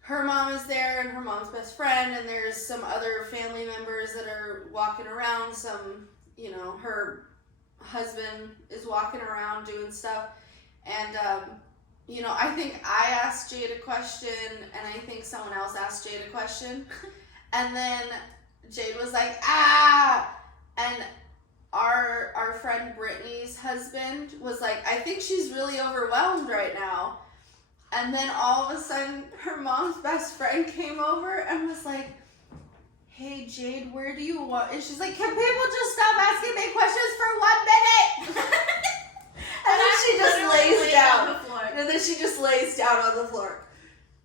her mom is there and her mom's best friend, and there's some other family members that are walking around. Some, her husband is walking around doing stuff. And, I think I asked Jade a question, and I think someone else asked Jade a question. And then Jade was like, ah! And our friend Brittany's husband was like, I think she's really overwhelmed right now. And then all of a sudden, her mom's best friend came over and was like, hey, Jade, where do you want? And she's like, can people just stop asking me questions for 1 minute? And then she just lays down. On the floor. And then she just lays down on the floor.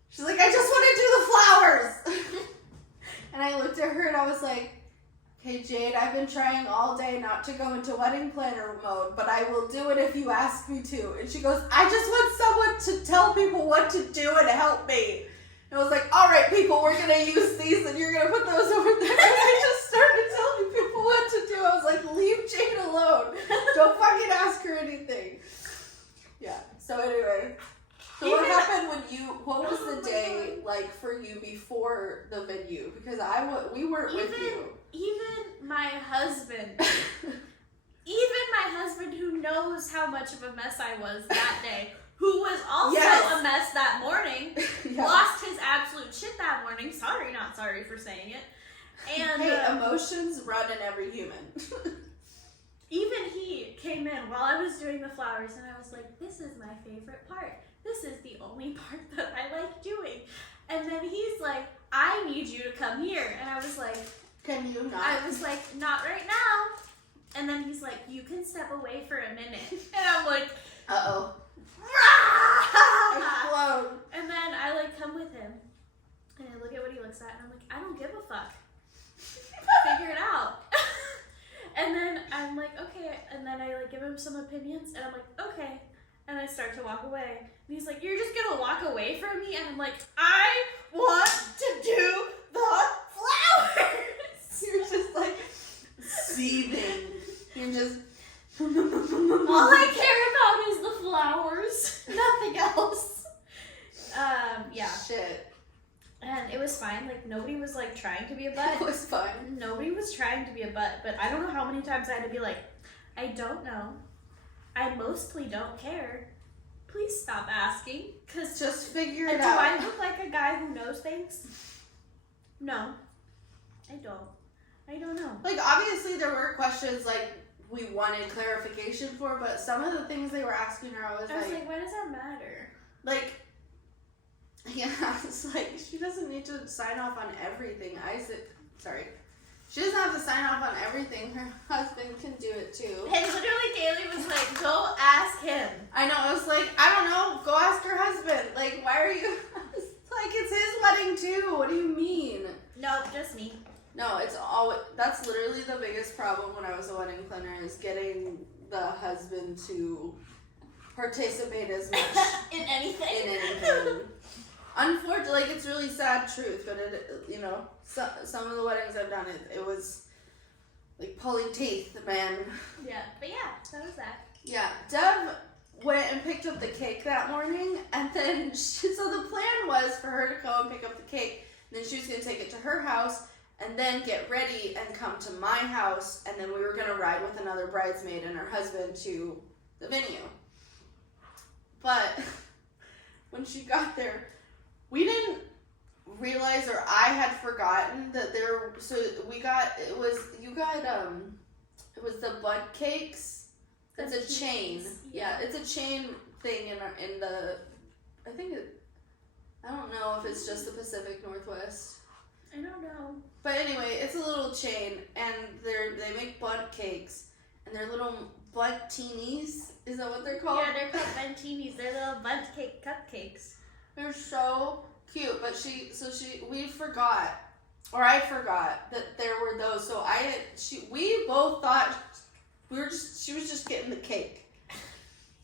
She's like, I just want to do the flowers. And I looked at her and I was like, hey, Jade, I've been trying all day not to go into wedding planner mode, but I will do it if you ask me to. And she goes, I just want someone to tell people what to do and help me. And I was like, all right, people, we're going to use these and you're going to put those over there. And I just started telling people what to do. I was like, leave Jade alone. Don't fucking ask her anything. Yeah, so anyway. So what happened what was the day like for you before the venue? Because we weren't with you. Even my husband, who knows how much of a mess I was that day, who was also a mess that morning, lost his absolute shit that morning. Sorry, not sorry for saying it. And hey, emotions run in every human. Even he came in while I was doing the flowers, and I was like, this is my favorite part. This is the only part that I like doing. And then he's like, I need you to come here. And I was like, can you not? I was like, not right now. And then he's like, you can step away for a minute. And I'm like, uh-oh. Explode. And then I like come with him. And I look at what he looks at, and I'm like, I don't give a fuck. Figure it out. And then I'm like, okay. And then I like give him some opinions, and I'm like, okay. And I start to walk away. And he's like, you're just gonna walk away from me? And I'm like, I want to do the flowers. You're just like seething. You're just all I care about is the flowers. Nothing else. Yeah. Shit. And it was fine. Like, nobody was like trying to be a butt. It was fun. Nobody was trying to be a butt, but I don't know how many times I had to be like, I don't know. I mostly don't care. Please stop asking. Cause just figure it do out. I look like a guy who knows things? No. I don't know. Like, obviously there were questions like we wanted clarification for, but some of the things they were asking her, I was like, why does that matter? Like, yeah, it's like, she doesn't need to sign off on everything. She doesn't have to sign off on everything. Her husband can do it too. And literally Kaylee was like, go ask him. I know, I was like, I don't know, go ask her husband. Like, why are you, like, it's his wedding too. What do you mean? Nope, just me. No, that's literally the biggest problem when I was a wedding planner, is getting the husband to participate as much in anything. Unfortunately, like, it's really sad truth, but some of the weddings I've done, it was like pulling teeth, man. Yeah, but yeah, that was that. Yeah, Dev went and picked up the cake that morning, and then so the plan was for her to go and pick up the cake, and then she was going to take it to her house, and then get ready and come to my house, and then we were going to ride with another bridesmaid and her husband to the venue. But when she got there, we didn't realize, or I had forgotten that it was the bud cakes. It's a chain. Yeah, it's a chain thing in the, I don't know if it's just the Pacific Northwest. I don't know. But anyway, it's a little chain, and they make bud cakes, and they're little bud teenies. Is that what they're called? Yeah, they're called buntinis. They're little bud cake cupcakes. They're so cute, but I forgot that there were those. So we both thought she was just getting the cake.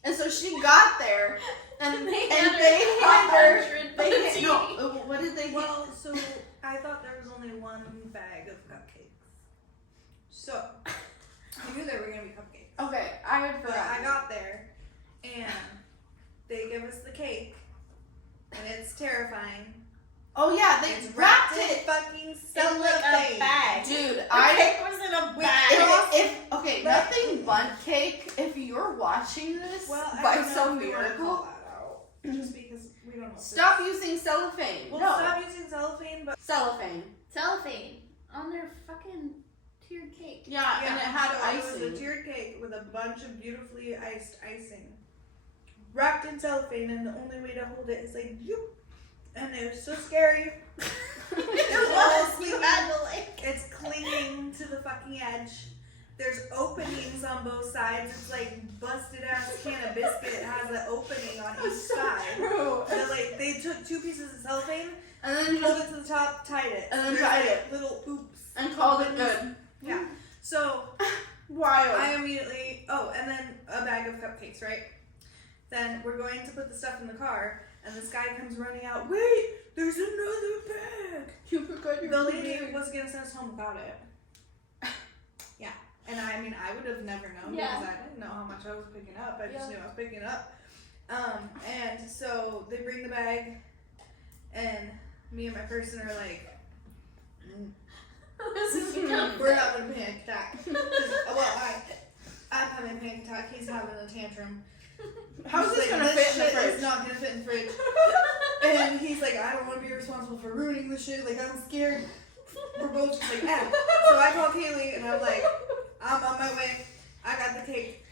And so she got there, and they had her. What did they get? Well, so I thought there was only one bag of cupcakes. So I knew there were gonna be cupcakes. Okay, I had But forgotten. I got there, and they give us the cake, and it's terrifying. Oh yeah, they It's wrapped in it. fucking In like a cellophane. bag. Dude, The cake was in a bag. Nothing bun cake. If you're watching this by some miracle, Call that out, just because we don't know. stop using cellophane. We'll no, stop using cellophane, but cellophane. Cellophane. on their fucking tiered cake. Yeah, and it had It was a icing. tiered cake with a bunch of beautifully iced icing. Wrapped in cellophane, and the only way to hold it is like, yoop. And it was so scary. You had to like. It's clinging to the fucking edge. There's openings on both sides. It's like busted ass can of biscuit has an opening on each side. True. So like they took 2 pieces of cellophane, And then pulled it to the top, tied it, And then There's, tied like, it. little oops. and called it good. Yeah. So Wild. I immediately and then a bag of cupcakes, right? Then we're going to put the stuff in the car, and this guy comes running out. Wait, there's another bag. You forgot your The lady bag. was gonna send us home without it. Yeah, and I mean I would have never known Yeah. because I didn't know how much I was picking up. I just Yeah. knew I was picking it up. And so they bring the bag, and me and my person are like, This is becoming. we're having a panic attack. Well, I'm having a panic attack. He's having a tantrum. How's He's this like, gonna fit in the shit fridge? is not gonna fit in the fridge. And he's like, I don't want to be responsible for ruining this shit. Like, I'm scared. We're both just like, eh. So I call Kaylee, and I'm like, I'm on my way. I got the cake.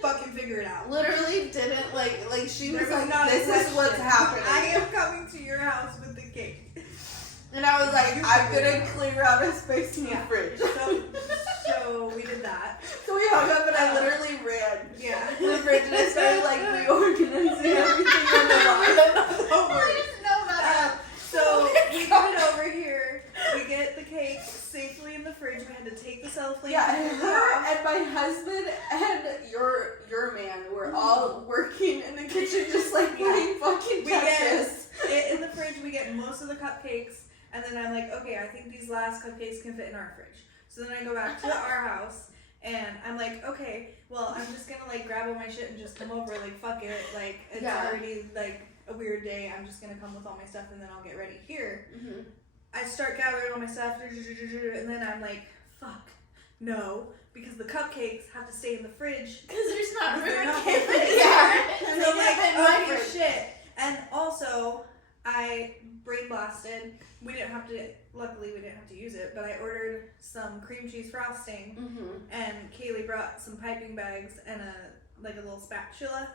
Fucking figure it out. Literally didn't like she was There was like, not a this is question. what's happening. I am coming to your house with the cake. And I was like, You I'm figure it gonna out. clear out a space in the Yeah. fridge. So we did that. So we hung up and I literally ran Yeah. to the fridge and I started like reorganizing everything in the box. Don't worry. I didn't know about that. So we put it over here. We get the cake safely in the fridge. We had to take the cellophane. Yeah, and off. her and my husband and your man were all working in the kitchen just like playing fucking We get Tetris. it in the fridge. We get most of the cupcakes, and then I'm like, okay, I think these last cupcakes can fit in our fridge. So then I go back to our house, and I'm like, okay, well, I'm just gonna like grab all my shit and just come over. Like, fuck it. Like, it's Yeah. already like a weird day. I'm just gonna come with all my stuff, and then I'll get ready here. Mm-hmm. I start gathering all my stuff, and then I'm like, fuck, no, because the cupcakes have to stay in the fridge. Because there's not They're room not in in it. Yeah. And they so I'm like, fit in my okay, fridge. shit. And also, I brain blasted. Luckily we didn't have to use it, but I ordered some cream cheese frosting, Mm-hmm. and Kaylee brought some piping bags and a little spatula.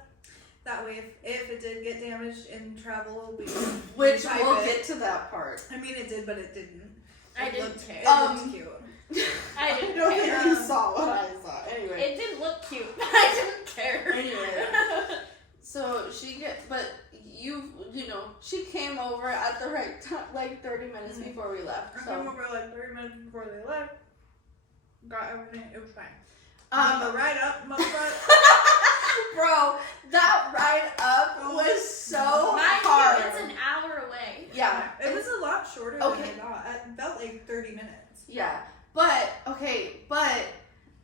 That way, if it did get damaged in travel, we could Which pipe we'll it. get to that part. I mean, it did, but it didn't. I It didn't looked- care. It looked cute. I didn't don't think care. you saw what I saw. Anyway. It didn't look cute. I didn't care. Anyway. So but she came over at the right time, like 30 minutes Mhm. before we left. I So came over like 30 minutes before they left. Got everything. It was fine. um The ride up, motherfucker. bro, that ride up was so hard. Mind you, it's an hour away. Yeah. It was a lot shorter Okay. than I thought. It felt like 30 minutes. Yeah. But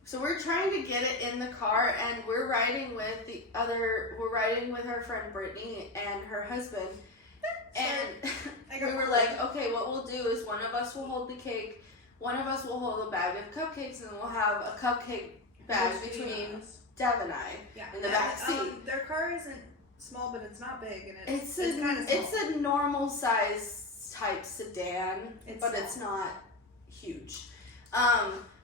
so we're trying to get it in the car, and we're riding with our friend Brittany and her husband, and we were like, okay, what we'll do is one of us will hold the cake, one of us will hold a bag of cupcakes, and we'll have a cupcake bag between Dev and I in the back seat. Their car isn't small, but it's not big, and It's kind of small. it's a normal size type sedan, It's but small. it's not huge.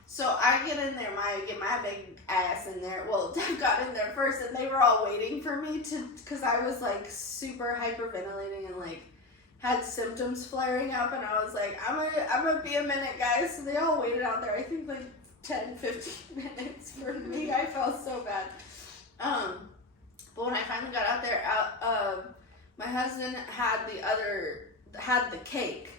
So I get in there, get my big ass in there. Well, Dev got in there first, and they were all waiting for me because I was like super hyperventilating and like had symptoms flaring up, and I was like, I'm gonna be a minute, guys. So they all waited out there. I think like 10, 15 minutes for me. I felt so bad. But when I finally got out there, my husband had the cake.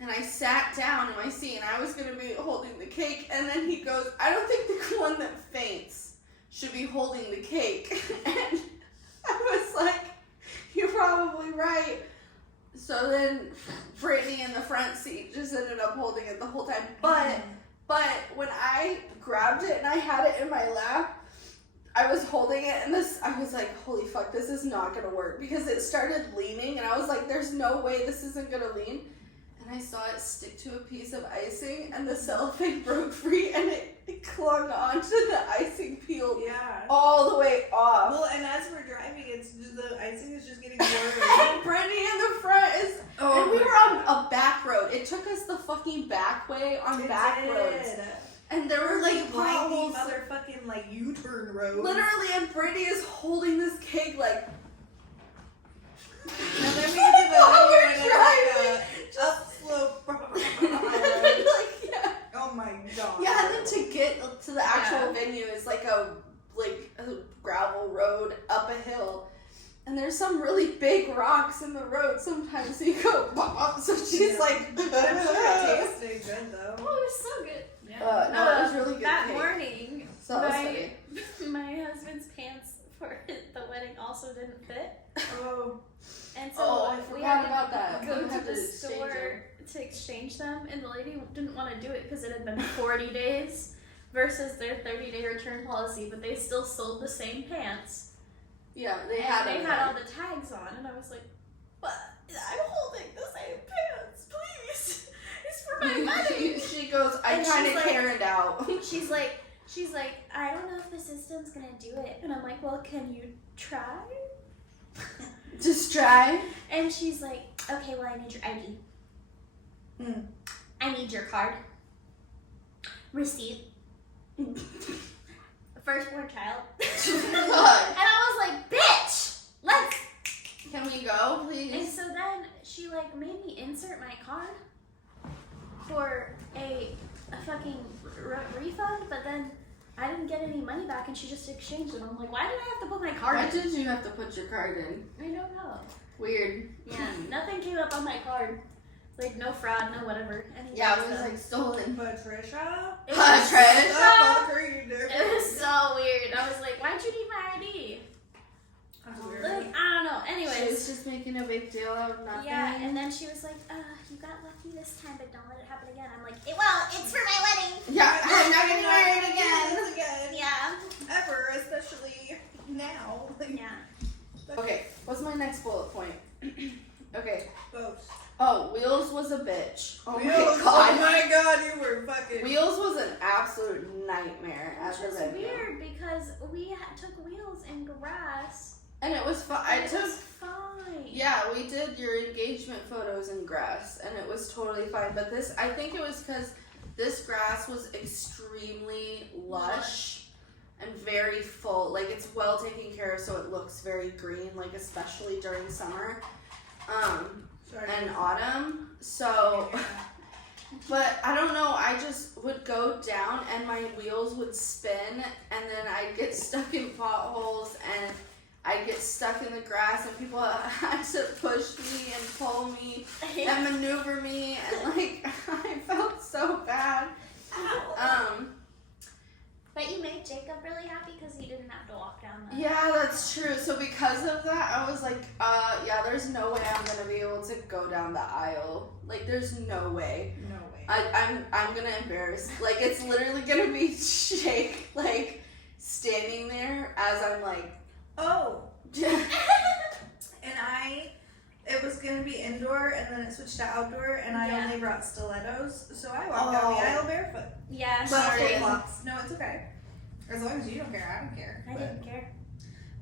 And I sat down in my seat, and I was going to be holding the cake, and then he goes, I don't think the one that faints should be holding the cake. And I was like, you're probably right. So then Brittany in the front seat just ended up holding it the whole time. But when I grabbed it and I had it in my lap, I was holding it, and I was like, holy fuck, this is not going to work, because it started leaning, and I was like, there's no way this isn't going to lean. And I saw it stick to a piece of icing, and the cellophane broke free, and it clung onto the icing peel Yeah. all the way off. Well, and as we're driving, the icing is just getting worse. And Brittany in the front is, and we were on a back road. It took us the fucking back way on back roads, and there were like winding potholes. motherfucking like U-turn road. Literally, and Brittany is holding this cake like. And then we get to the While we're and driving. it's like a upslope. Like, yeah. Oh my god. Yeah, and then to get to the actual venue is like a gravel road up a hill, and there's some really big rocks in the road sometimes. So you go, so she's like, I'm sure it tasted good though. Oh, it was so good. Yeah. no, it was really good. That cake. morning, So that was funny. my husband's pants for the wedding also didn't fit. Oh. And so Oh, I we forgot had about that. go We to had the to exchange store to exchange them, and the lady didn't want to do it because it had been 40 days versus their 30-day return policy, but they still sold the same pants. Yeah, They had all the tags on, and I was like, but I'm holding the same pants, please. It's for my wedding. She goes, I And kind she's of like- carried out. She's like, I don't know if the system's gonna do it. And I'm like, well, can you try? Just try. And she's like, okay, well, I need your ID. I need your card. Receipt. Firstborn child. And I was like, bitch, let's. Can we go, And please? so then she like made me insert my card for a fucking refund, but then I didn't get any money back, and she just exchanged it. I'm like, why did I have to put my card Why in? did you have to put your card in? I don't know. Weird. Yeah, nothing came up on my card. Like, no fraud, no whatever. Any Yeah, bad it was stuff. like stolen. Patricia? It was Patricia? What the fuck are you doing? It was so weird. I was like, why'd you need my ID? That's weird. Like, I don't know. She was Anyways. just making a big deal out of nothing. Yeah, and then she was like, you got lucky this time, but don't let it happen again. I'm like, well, it's for my wedding. Yeah, I'm not getting married again. Again. Yeah. Ever, especially now. Like, Yeah. Okay, what's my next bullet point? Okay. Both. Oh, Wheels was a bitch. Oh Wheels, my god. oh my god, you were fucking. Wheels was an absolute nightmare at Which the was venue. weird because we took wheels in grass. And it was fun. And it was fine. Yeah, we did your engagement photos in grass, and it was totally fine. But this, I think it was because this grass was extremely lush and very full. Like, it's well taken care of, so it looks very green, like, especially during summer Sorry. and autumn. So, but I don't know, I just would go down, and my wheels would spin, and then I'd get stuck in potholes, and I'd get stuck in the grass, and people had to push me and pull me and maneuver me, and like I felt so bad. But you made Jacob really happy because he didn't have to walk down the. Yeah, that's true. So because of that, I was like, yeah, there's no way I'm gonna be able to go down the aisle. Like, there's no way. No way. I'm gonna embarrass. Like, it's literally gonna be Jake, like, standing there as I'm like. Oh. And it was gonna be indoor, and then it switched to outdoor, and I Yeah. only brought stilettos, so I walked down the aisle barefoot. Yeah, But sorry. flip-flops. No, it's okay. As long as you don't care, I don't care. I didn't care.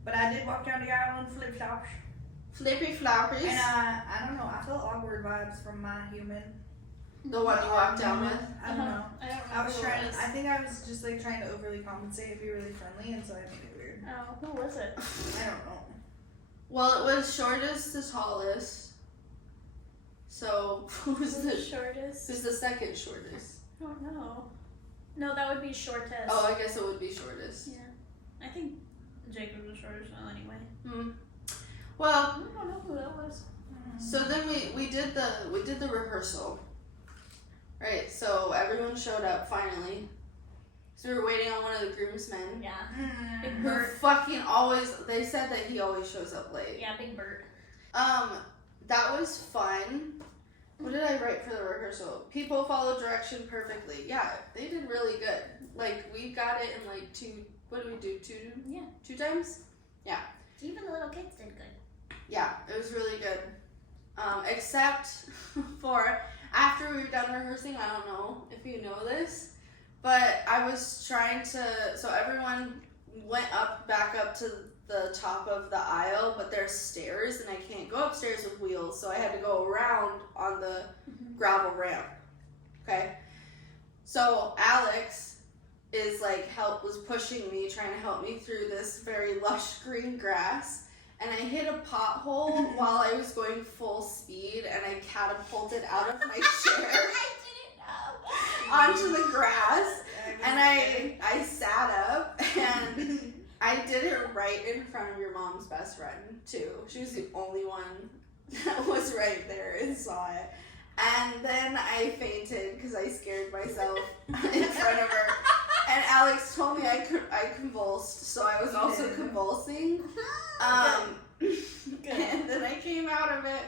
But I did walk down the aisle in flip-flops. Flippy floppies. And I don't know, I felt awkward vibes from my human. The one you walked down with. I don't know. I don't remember I was who trying. it was. I think I was just like trying to overly compensate and be really friendly, and so I made it weird. Oh, who was it? I don't know. Well, it was shortest to tallest. So who's Who's the the shortest? who's the second shortest? Oh no. No, that would be shortest. Oh, I guess it would be shortest. Yeah. I think Jacob was shortest now anyway. Well, I don't know who that was. so then we did the rehearsal. Right. So everyone showed up finally. So we were waiting on one of the groomsmen. Yeah. Mm. Who fucking always, they said that he always shows up late. Yeah, Big Bird. That was fun. What did I write for the rehearsal? People follow direction perfectly. Yeah, they did really good. Like, we got it in like what did we do? Two times? Yeah. Even the little kids did good. Yeah, it was really good. Except for after we were done rehearsing, I don't know if you know this, but I was trying to, so everyone went back up to the top of the aisle, but there's stairs and I can't go upstairs with wheels, so I had to go around on the gravel ramp. Okay, so Alex is like was pushing me, trying to help me through this very lush green grass, and I hit a pothole while I was going full speed, and I catapulted out of my chair onto the grass, and I sat up, and I did it right in front of your mom's best friend too. She was the only one that was right there and saw it. And then I fainted because I scared myself in front of her. And Alex told me I convulsed, so I was also convulsing. And then I came out of it.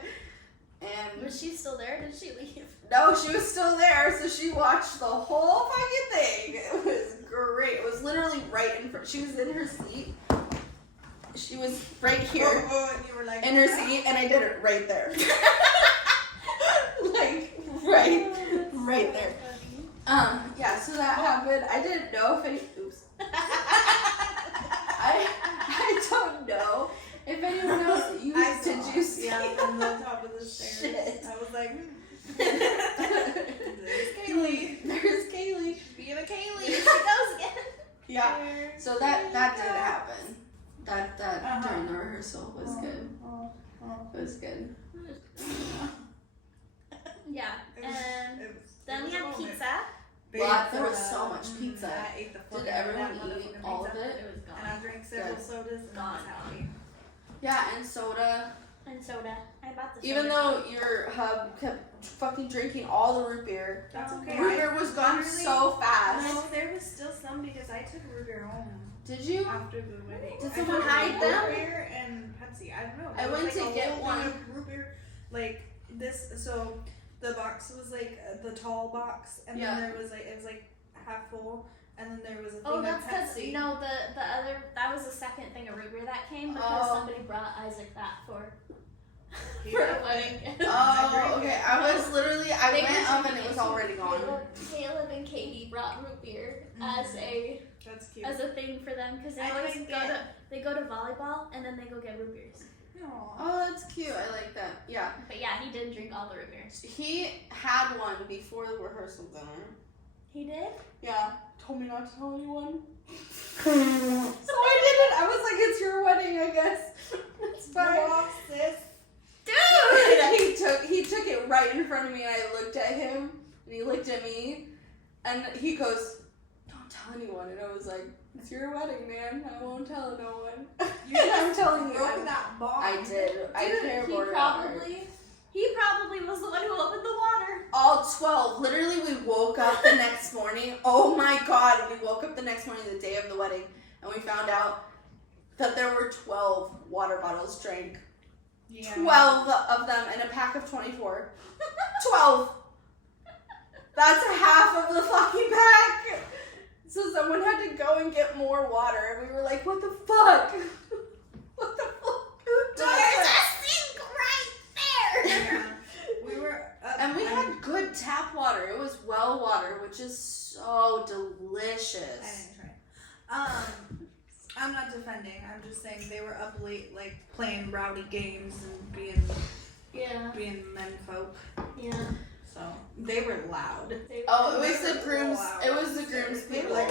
And was she still there? Did she leave? No, she was still there, so she watched the whole fucking thing. It was great. It was literally right in front. She was in her seat. She was right here and you were like, in her seat, and I did it right there. Like, right there. Yeah, so that happened. I didn't know if oops. I don't know if anyone else did you see? Yeah, from the top of the stairs. Shit. I was like, there's Kaylee. There's Kaylee. Being a Kaylee. Here she goes again. Yeah. So that did happen. That during the rehearsal was good. It was good. Yeah, and then we had pizza. There was so much pizza. I ate the Did everyone eat all of it? It was gone. And I drank several sodas and I was happy. Yeah, and soda. And soda. I bought the Even soda. though your hub kept fucking drinking all the root beer. That's okay. Root beer was gone so fast. No, there was still some because I took root beer home. Did you? After the wedding. Did I someone took hide them? Root beer and Pepsi. I don't know. I There was went like to a get whole one. thing of root beer, like this. So the box was like the tall box, and Yeah. then there was like it was like half full, and then there was a thing Oh, of that's because Pepsi. no, the other that was the second thing of root beer that came because somebody brought Isaac that for the wedding. Oh, okay. I was literally, I went up and it was already gone. Caleb and Katie brought root beer as a That's cute. as a thing for them because they I always didn't go to volleyball and then they go get root beers. Aw. Oh, that's cute. I like that. Yeah. But yeah, he did drink all the root beer. He had one before the rehearsal dinner. He did? Yeah. Told me not to tell anyone. So I didn't. I was like, it's your wedding, I guess. It's fine. Go off, sis. Dude! He took it right in front of me and I looked at him and he looked at me and he goes, don't tell anyone. And I was like, it's your wedding, man. I won't tell no one. I'm telling you. Broke that bond. I did. I care he about it. probably was the one who opened the water. All 12. Literally, we woke up the next morning. Oh my God. We woke up the next morning, the day of the wedding, and we found out that there were 12 water bottles drank. Yeah. 12 of them in a pack of 24. 12. That's half of the fucking pack. So someone had to go and get more water, and we were like, what the fuck? What the fuck? Who does There's that? a sink right there. Yeah. We were And we had good tap water. It was well water, which is so delicious. I didn't try. I'm not defending. I'm just saying they were up late, like playing rowdy games and being men folk. Yeah. So they were loud. Oh, it They was the were grooms. loud. It was the grooms They were people. like, I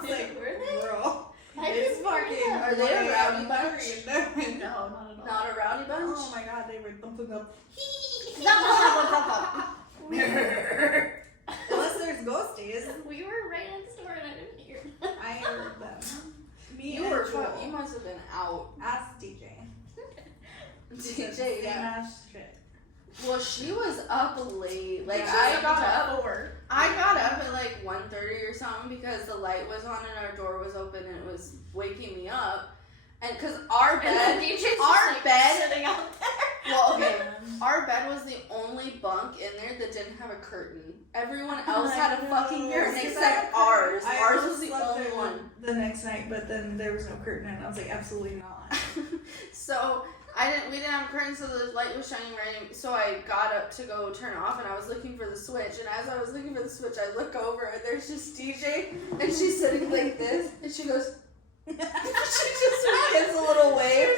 was like, Were they? girl, I it's didn't hear fucking. them. Are they a rowdy bunch? No, No, not at all. Not a rowdy bunch? Oh my god, they were thumping up. Unless there's ghosties. We were right next door and I didn't hear them. I heard them. Me You and were. Joel. You must have been out. Ask DJ. DJ, yeah. Shit. Well, she was up late. Like She I was got up up. 4. I got up at like 1:30 or something because the light was on and our door was open and it was waking me up. And because our bed, Sitting out there. well, okay, our bed was the only bunk in there that didn't have a curtain. Everyone else had a fucking curtain except ours. Ours was the only one. The next night, but then there was no curtain, and I was like, absolutely not. So We didn't have curtains, so the light was shining right. So I got up to go turn it off, and I was looking for the switch. And as I was looking for the switch, I look over, and there's just DJ, and she's sitting like this, and she goes. She just gives a little wave,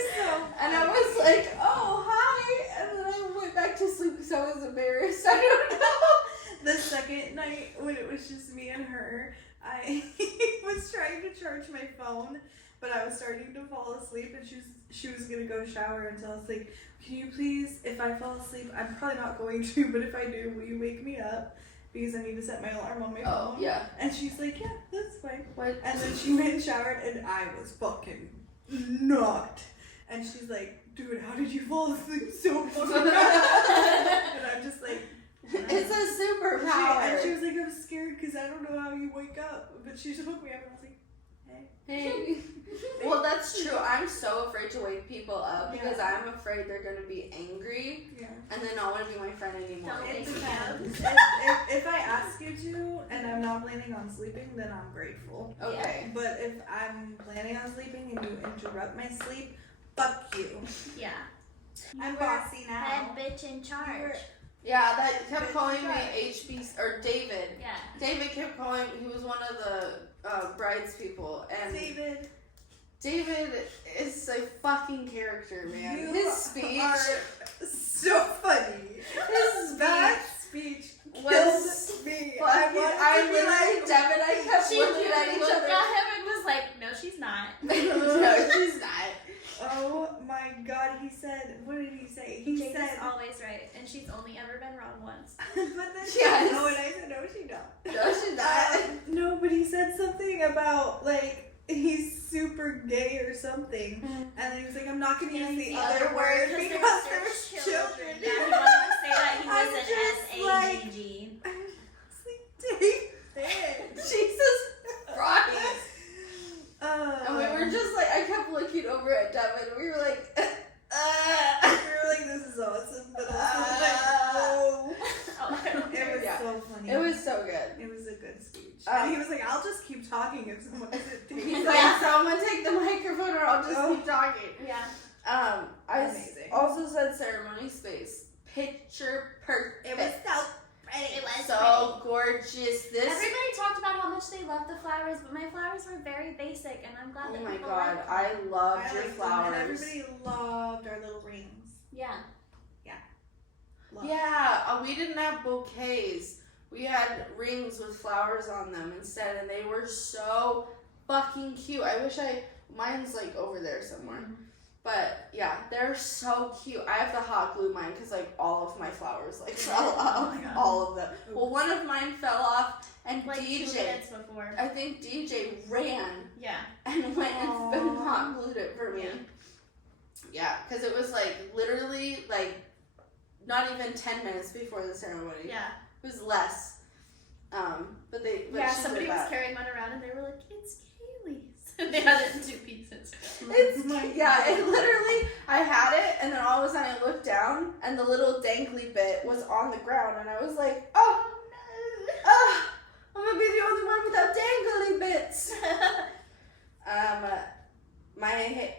and I was like, "Oh, hi!" And then I went back to sleep because I was embarrassed. I don't know. The second night when it was just me and her, I was trying to charge my phone, but I was starting to fall asleep, and she was gonna go shower, and so I was like, "Can you please, if I fall asleep, I'm probably not going to, but if I do, will you wake me up? Because I need to set my alarm on my phone." Oh, yeah. And she's like, "Yeah, that's fine." What? And then she went and showered, and I was fucking knocked. And she's like, "Dude, how did you fall asleep so fucking fast?" And I'm just like, It's a superpower. and she was like, "I'm scared because I don't know how you wake up." But she just woke me up, and I was like, Hey. Well, that's true. I'm so afraid to wake people up because I'm afraid they're going to be angry "Yeah." and then not want to be my friend anymore. Don't It wake me up. depends. If I ask you to, and I'm not planning on sleeping, then I'm grateful. Okay. But if I'm planning on sleeping and you interrupt my sleep, fuck you. Yeah. I'm bossy now. Head bitch in charge. Yeah, that kept calling me HB, or David. Yeah. David kept calling, he was one of the bride's people, and David is a fucking character, man. You His speech are so funny. That speech was killed me. I literally, Deb and I kept She looking at each looked other. at him and was like, "No, she's not." No, she's not. Oh my god, he said, what did he say? He Jake said, is always right, and she's only ever been wrong once. but then Yes. no, and I said, no, she don't. No, she's not. No, but he said something about, like, he's super gay or something. And then he was like, I'm not going to use the other word because there's children. Yeah, he wanted to say that he I was was an just like- SAGG. I was like, David. Jesus Christ. And we were We just like, I kept looking over at Devin. We were like, were like, this is awesome, but also like, whoa. Oh, I don't It care. was Yeah. so funny. it was so good. It was a good speech. And he was like, I'll just keep talking if someone doesn't take He's it. like, someone take the microphone or I'll just keep talking. Yeah. I Amazing. also said ceremony space. Picture perfect. It was so pretty. It was so gorgeous. This. Everybody talked about how much they loved the flowers, but my flowers were very basic, and I'm glad Oh that my people god, liked I them. loved I your liked them, flowers. and everybody loved our little rings. Yeah. Loved. Yeah, we didn't have bouquets. We had rings with flowers on them instead, and they were so fucking cute. I wish mine's like over there somewhere. But yeah, they're so cute. I have to hot glue mine because like all of my flowers like fell off. my God. All of them. Well, one of mine fell off, and Like 2 DJ, minutes before. I think DJ ran Yeah. and went and Aw. hot glued it for me. Yeah, because it was like literally like not even 10 minutes before the ceremony. Yeah. It was less. But Yeah, she somebody did was that. carrying one around and they were like, "It's Kaylee's." They had it in 2 pieces. It's Oh my yeah, God. it literally I had it and then all of a sudden I looked down and the little dangly bit was on the ground and I was like, oh no, I'm gonna be the only one without dangly bits.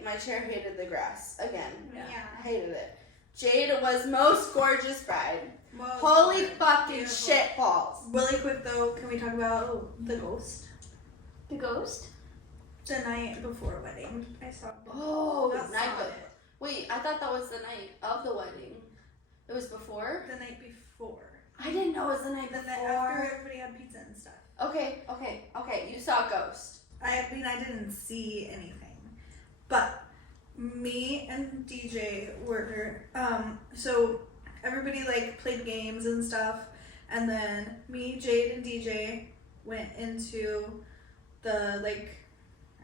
My chair hated the grass again. Yeah. I hated it. Jade was most gorgeous bride. Well, Holy fucking beautiful. shit balls. Really quick though, can we talk about the ghost? The ghost? The night before wedding. I saw. Oh, That's night not be- Wait, I thought that was the night of the wedding. It was before? the night before. I didn't know it was the night The before. night after everybody had pizza and stuff. Okay. You saw a ghost. I mean, I didn't see anything, but me and DJ were so everybody like played games and stuff, and then me, Jade, and DJ went into the like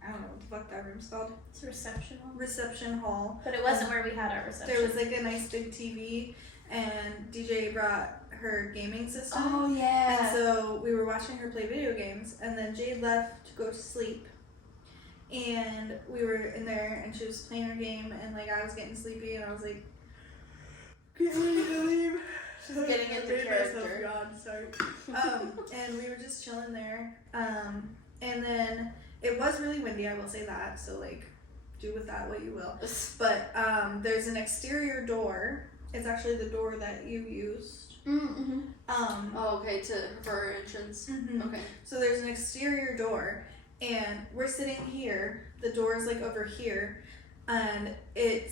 I don't know what the fuck that room's called, It's a reception hall. reception hall. But it wasn't where we had our reception. There was like a nice big TV, and DJ brought her gaming system. Oh And yeah. so we were watching her play video games, and then Jade left to go to sleep. And we were in there, and she was playing her game, and like I was getting sleepy, and I was like, "Get ready to leave." She's getting I into made myself character. yawn, sorry. And we were just chilling there. And then it was really windy, I will say that. So like, do with that what you will. But there's an exterior door. It's actually the door that you used. Mm-hmm. Okay, for our entrance. Mhm. Okay. So there's an exterior door, and we're sitting here. The door is like over here, and it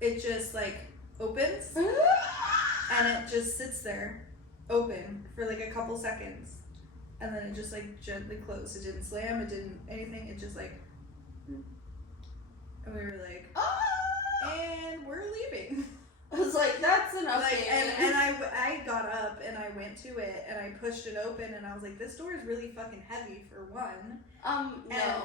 just like opens, and it just sits there, open for like a couple seconds, and then it just like gently closed. It didn't slam. It didn't anything. It just like, and we were like, and we're leaving. I was like, that's enough. Like, and I got up and I went to it and I pushed it open and I was like, this door is really fucking heavy for one. No. And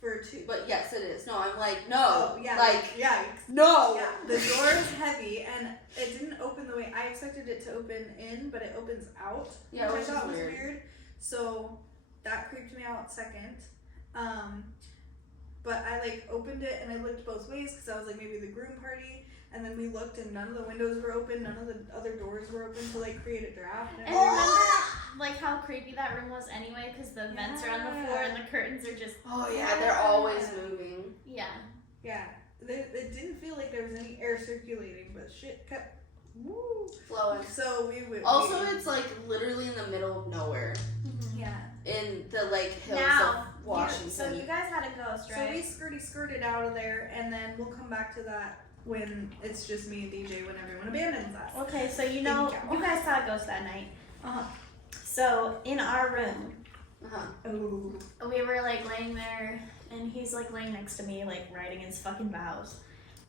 for two. But yes, it is. No, I'm like, no. Oh, yeah. Like, yeah. no. Yeah. The door is heavy and it didn't open the way I expected it to open in, but it opens out. Yeah, which I which thought is was weird. weird. So that creeped me out second. But I like opened it and I looked both ways because I was like, maybe the groom party. And then we looked and none of the windows were open, none of the other doors were open to like create a draft. And remember, like, how creepy that room was anyway, because the vents are on the floor and the curtains are just... Oh, yeah, they're always moving. Yeah. Yeah. It didn't feel like there was any air circulating, but shit kept Flowing. So we would... Also, it's like literally in the middle of nowhere. Yeah. In the like hills Now, of Washington. So you guys had a ghost, right? So we skirted out of there, and then we'll come back to that when it's just me and DJ when everyone abandons us. Okay, so you know, you guys saw a ghost that night. So in our room, we were like laying there, and he's like laying next to me, like writing his fucking vows,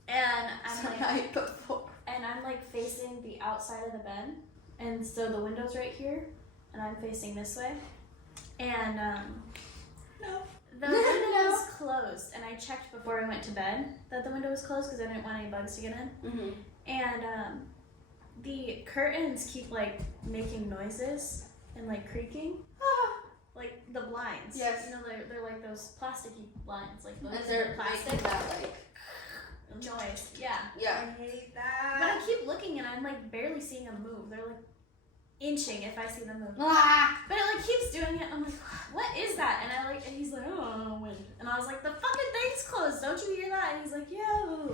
and I'm like facing the outside of the bed, and so the window's right here, and I'm facing this way, and the window was closed, and I checked before I went to bed that the window was closed because I didn't want any bugs to get in. Mm-hmm. And the curtains keep like making noises and like creaking, like the blinds. Yes. You know, they're like those plasticky blinds, like those. And they're making that like noise. Yeah. Yeah. I hate that. But I keep looking and I'm like barely seeing them move. They're like inching if I see them move. Ah! But it like keeps doing it. I'm like, what is that? And he's like, oh, wind. And I was like, the fucking thing's closed. Don't you hear that? And he's like, yeah.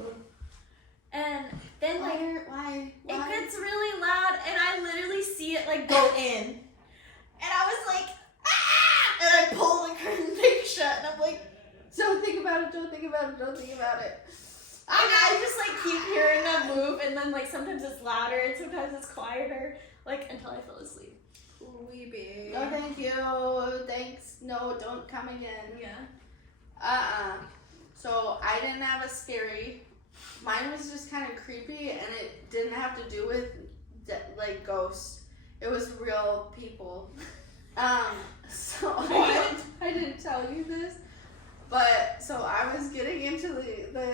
And then like, why? it gets really loud, and I literally see it like go in. And I was like, ah! And I pull the curtain thing shut, and I'm like, Don't think about it. Don't think about it. Don't think about it. and I just like keep hearing them move, and then like sometimes it's louder and sometimes it's quieter, like until I fell asleep. Weepy. No, thank you. Thanks. No, don't come again. Yeah. So I didn't have a scary. Mine was just kind of creepy, and it didn't have to do with like ghosts. It was real people. So I didn't tell you this, but so I was getting into the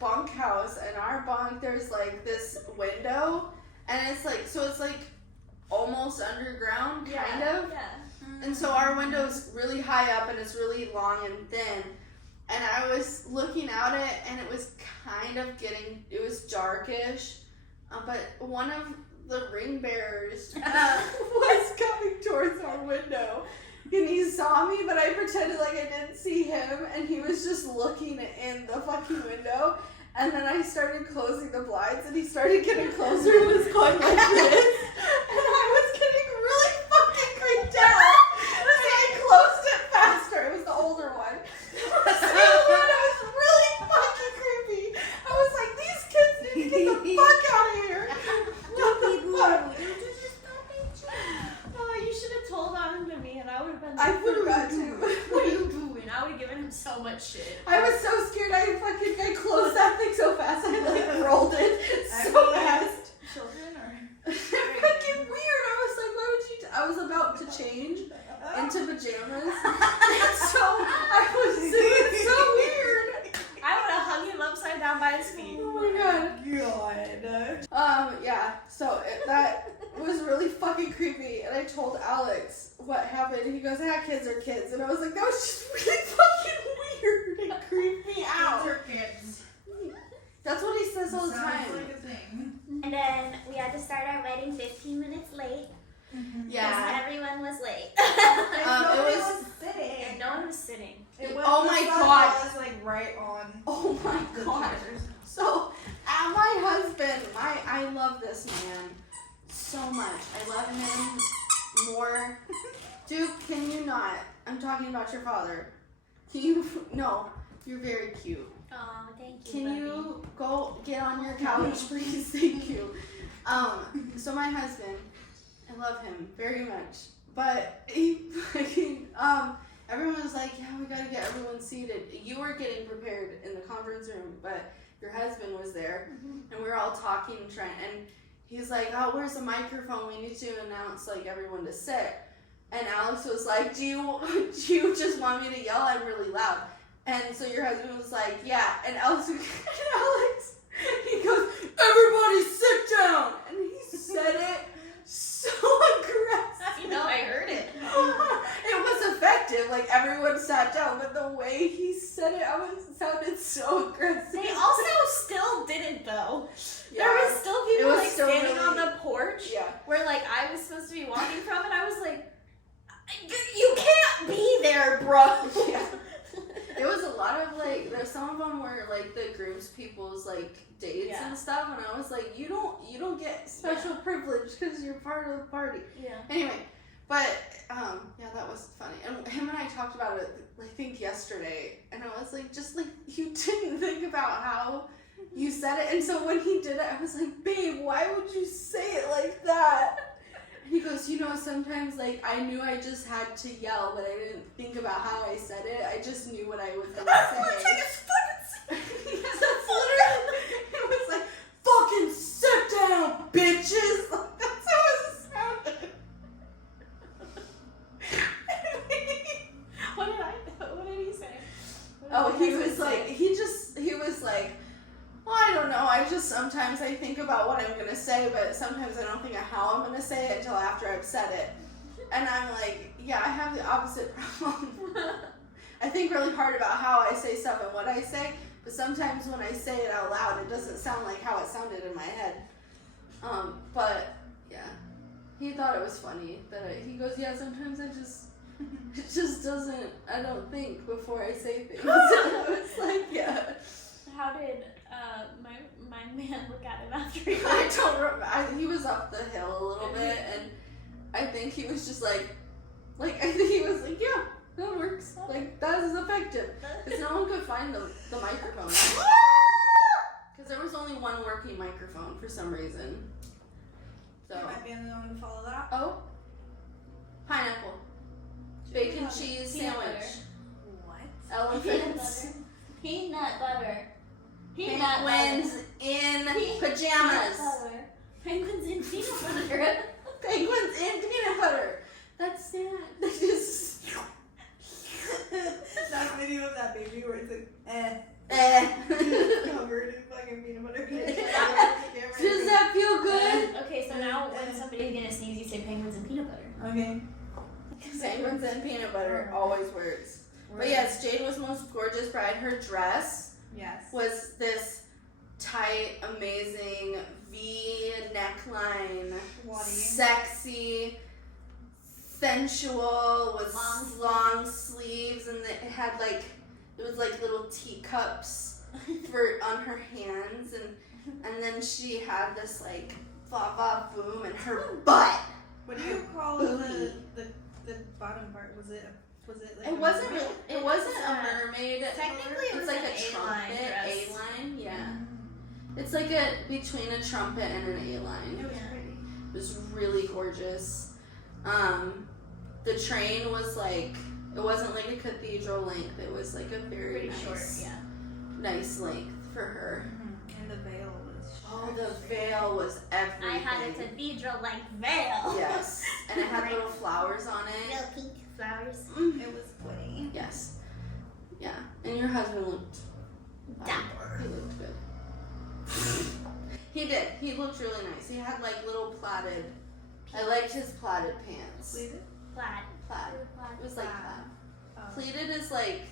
bunkhouse, and our bunk, there's like this window, and it's like almost underground, kind of. Yeah. And so our window's really high up, and it's really long and thin. And I was looking out it, and it was it was darkish, but one of the ring bearers was coming towards our window. And he saw me, but I pretended like I didn't see him, and he was just looking in the fucking window. And then I started closing the blinds, and he started getting closer and was going like this. And I was getting really fucking creeped out. And I closed it faster. It was the older one. It was really fucking creepy. I was like, these kids need to get the fuck out of here. What the fuck? Oh, you should have told on him to me, and I would have been. I Like, forgot to. What are you doing? I would have given him so much shit. I was so scared. I closed that thing so fast. I like rolled it so fast. Children or? Fucking weird. I was like, why would you? I was about to change into pajamas, and so I was sitting. It's so weird. I would have hung him upside down by his feet. Oh my god. Yeah. So that was really fucking creepy, and I told Alex what happened. He goes, kids are kids," and I was like, that was just really fucking weird and creeped me out. Kids are kids. That's what he says all the Sounds time. like a thing. And then we had to start our wedding 15 minutes late. Yeah. Because everyone was late. Nobody it was. was sitting. And no one was sitting. It was Oh the my sun God. was like right on. Oh so much. I love him more. Duke, can you not? I'm talking about your father. Can you? No, you're very cute. Oh, thank you. Can you go get on your couch, please? Thank you. So my husband, I love him very much, but he everyone was like, yeah, we gotta get everyone seated. You were getting prepared in the conference room, but your husband was there, and we were all talking and trying, and he's like, oh, where's the microphone? We need to announce like everyone to sit. And Alex was like, do you just want me to yell? I'm really loud. And so your husband was like, yeah. And Alex, he goes, everybody sit down. And he said it so aggressive. I know, I heard it. It was effective. Like, everyone sat down, but the way he said it, sounded so aggressive. They also still didn't, though. Yeah. There was still people was like still standing really- on the porch Yeah. where like I was supposed to be walking from, and I was like, you can't be there, bro. Yeah. There was a lot of like, there's some of them were like the groom's people's like dates and stuff, and I was like, you don't get special privilege because you're part of the party. Yeah. Anyway, but yeah, that was funny. And him and I talked about it, I think yesterday, and I was like, just like you didn't think about how you said it, and so when he did it, I was like, babe, why would you say it like that? And he goes, sometimes like I knew I just had to yell, but I didn't think about how I said it. I just knew what I was gonna say. That's literally, it was like, fucking sit down, bitches. Like, that's how it sounded. What did he say? Oh, he was like, well, I don't know. Sometimes I think about what I'm going to say, but sometimes I don't think of how I'm going to say it until after I've said it. And I'm like, yeah, I have the opposite problem. I think really hard about how I say stuff and what I say, but sometimes when I say it out loud, it doesn't sound like how it sounded in my head. But yeah, he thought it was funny that he goes, yeah, sometimes it just doesn't, I don't think before I say things. I was like, yeah. How did my man look at it after he I don't remember. He was up the hill a little bit, and I think he was just like I think he was like, yeah, that works. Like, that is effective. Because no one could find the microphone. Because there was only one working microphone for some reason. So. You might be the one to follow that. Oh. Pineapple. Bacon cheese Peanut sandwich. butter. What? Elephants. Peanut butter. Penguins in pajamas. Penguins in peanut butter. Penguins in peanut butter. That's sad. They just. That video of that baby where it's like, covered in fucking peanut butter. Does that feel good? Okay, so now when somebody's gonna sneeze, you say penguins and peanut butter. Okay. Penguins and peanut butter always works. But yes, Jade was most gorgeous bride. Her dress was this tight, amazing V neckline, sexy, sensual, with long sleeves, and it had like, it was like little teacups on her hands, and then she had this like va boom in her butt. What do you call the bottom part? Was it like It wasn't a mermaid. Technically, it was like an a trumpet, A-line A-line, yeah. It's like between a trumpet and an A-line. It was pretty. It was really gorgeous. The train was like, it wasn't like a cathedral length. It was like a very nice length for her. And the veil was. Oh, the veil was everything. I had a cathedral-like veil. Yes, and it had little flowers on it. Little pink flowers. It was pretty. Yes. Yeah, and your husband looked dapper. He looked good. He did. He looked really nice. He had like little plaited. I liked his plaited pants. Pleated? Plaid. Plaid. It was like plaid. Oh. Pleated is like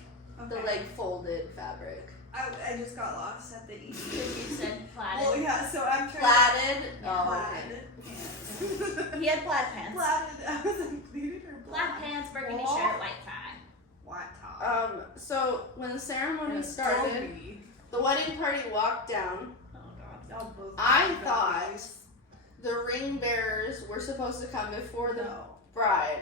the like folded fabric. I just got lost at the E. Because you said plaid. Well, yeah. So I'm trying. Plaited. Plaid. He had plaid pants. Plaid. I was like pleated or Plaid pants, burgundy shirt, white tie. White top. So when the ceremony started, the wedding party walked down. Oh god. Y'all both. I thought the ring bearers were supposed to come before the No. bride,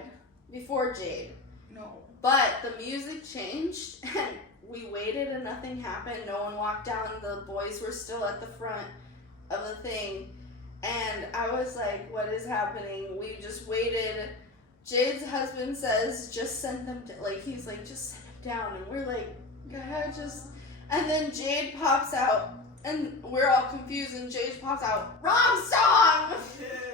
before Jade. No. But the music changed, and we waited and nothing happened. No one walked down. The boys were still at the front of the thing. And I was like, what is happening? We just waited. Jade's husband says, just send them, he's like, just send them down. And we're like, God, just... And then Jade pops out, and we're all confused, and Jade pops out, wrong song!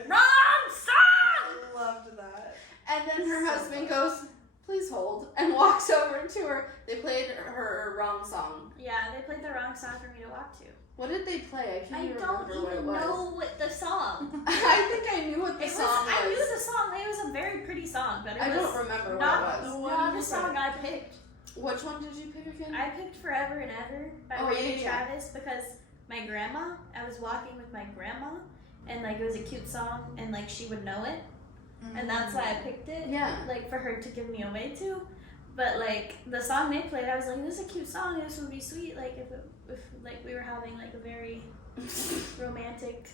Wrong song! I loved that. And then her So husband fun. goes, please hold, and walks over to her. They played her wrong song. Yeah, they played the wrong song for me to walk to. What did they play? I can't I even don't remember what it even was. know what the song. I think I knew what the song was. I knew the song. It was a very pretty song, but it I was don't remember not, what it was. not the song I picked. Which one did you pick again? I picked Forever and Ever by Oh, Randy yeah. Travis because my grandma, I was walking with my grandma, and it was a cute song, and she would know it, and that's why I picked it. Yeah. For her to give me away to. But the song they played, I was like, this is a cute song. This would be sweet. If we were having a very romantic,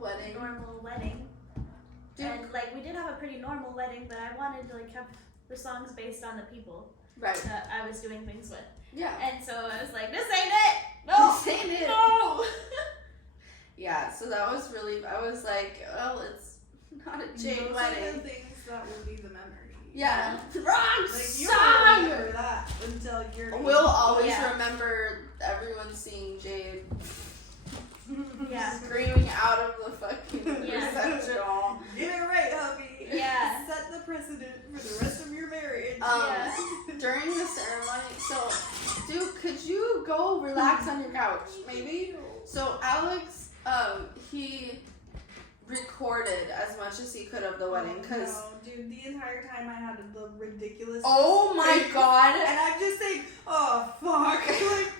Wedding. normal wedding. Dude. And we did have a pretty normal wedding, but I wanted to have the songs based on the people Right. that I was doing things with. Yeah. And so I was like, this ain't it. No. This ain't it. No. Yeah, so that was really, I was like, well, it's not a Jade Those are wedding. the things that will be the memory. Yeah. Wrong You song! won't remember that until you're... We'll always Yeah. remember everyone seeing Jade Yeah. screaming out of the fucking Yeah. reception hall. Get it right, hubby. Yeah. Set the precedent for the rest of your marriage. Yeah. During the ceremony, so, dude, could you go relax on your couch, maybe? So Alex, he recorded as much as he could of the wedding, because... No, dude, the entire time I had the ridiculous... Oh my god! And I'm just saying, oh, fuck.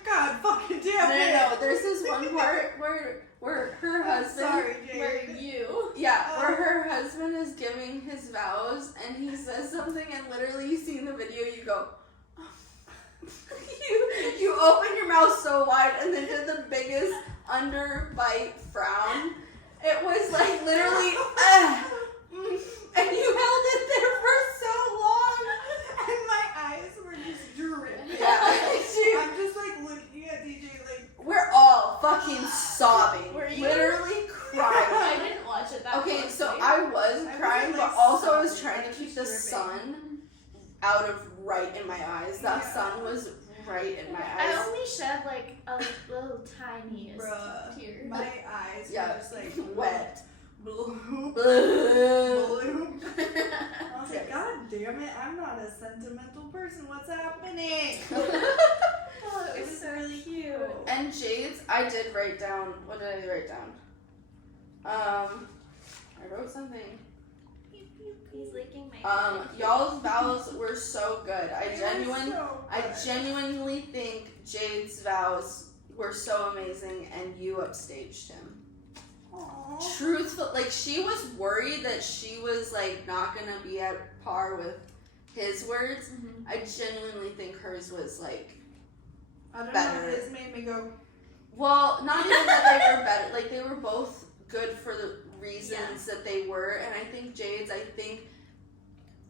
God fucking damn it. No, there's this one part where her husband... Sorry, Jade. Where you. Yeah, where her husband is giving his vows, and he says something, and literally you see in the video, you go... you open your mouth so wide, and then did the biggest underbite frown. It was literally, and you held it there for so long. And my eyes were just dripping. Yeah, I'm just looking at DJ we're all fucking sobbing. Were you? Literally I crying. didn't watch it that Okay, closely. so I was I crying, wasn't, but also I was sobbing, trying I to was keep just the dripping. sun out of right in my eyes. That Yeah. sun was right in my I eyes. only shed a little tiniest Bruh, tear. my eyes Yeah. were just Wet. bloop, Blip. bloop. I was like, God damn it, I'm not a sentimental person. What's happening? Oh, it It was was so really cute. And Jade's, I did write down. What did I write down? I wrote something. He's licking my foot. Y'all's vows were so good. I They were so I good. genuinely think Jade's vows were so amazing, and you upstaged him. Aw. Truthful, she was worried that she was not gonna be at par with his words. Mhm. I genuinely think hers was I don't better. know, this made me go, well, not even that they were better. They were both good for the reasons that they were, and I think Jade's,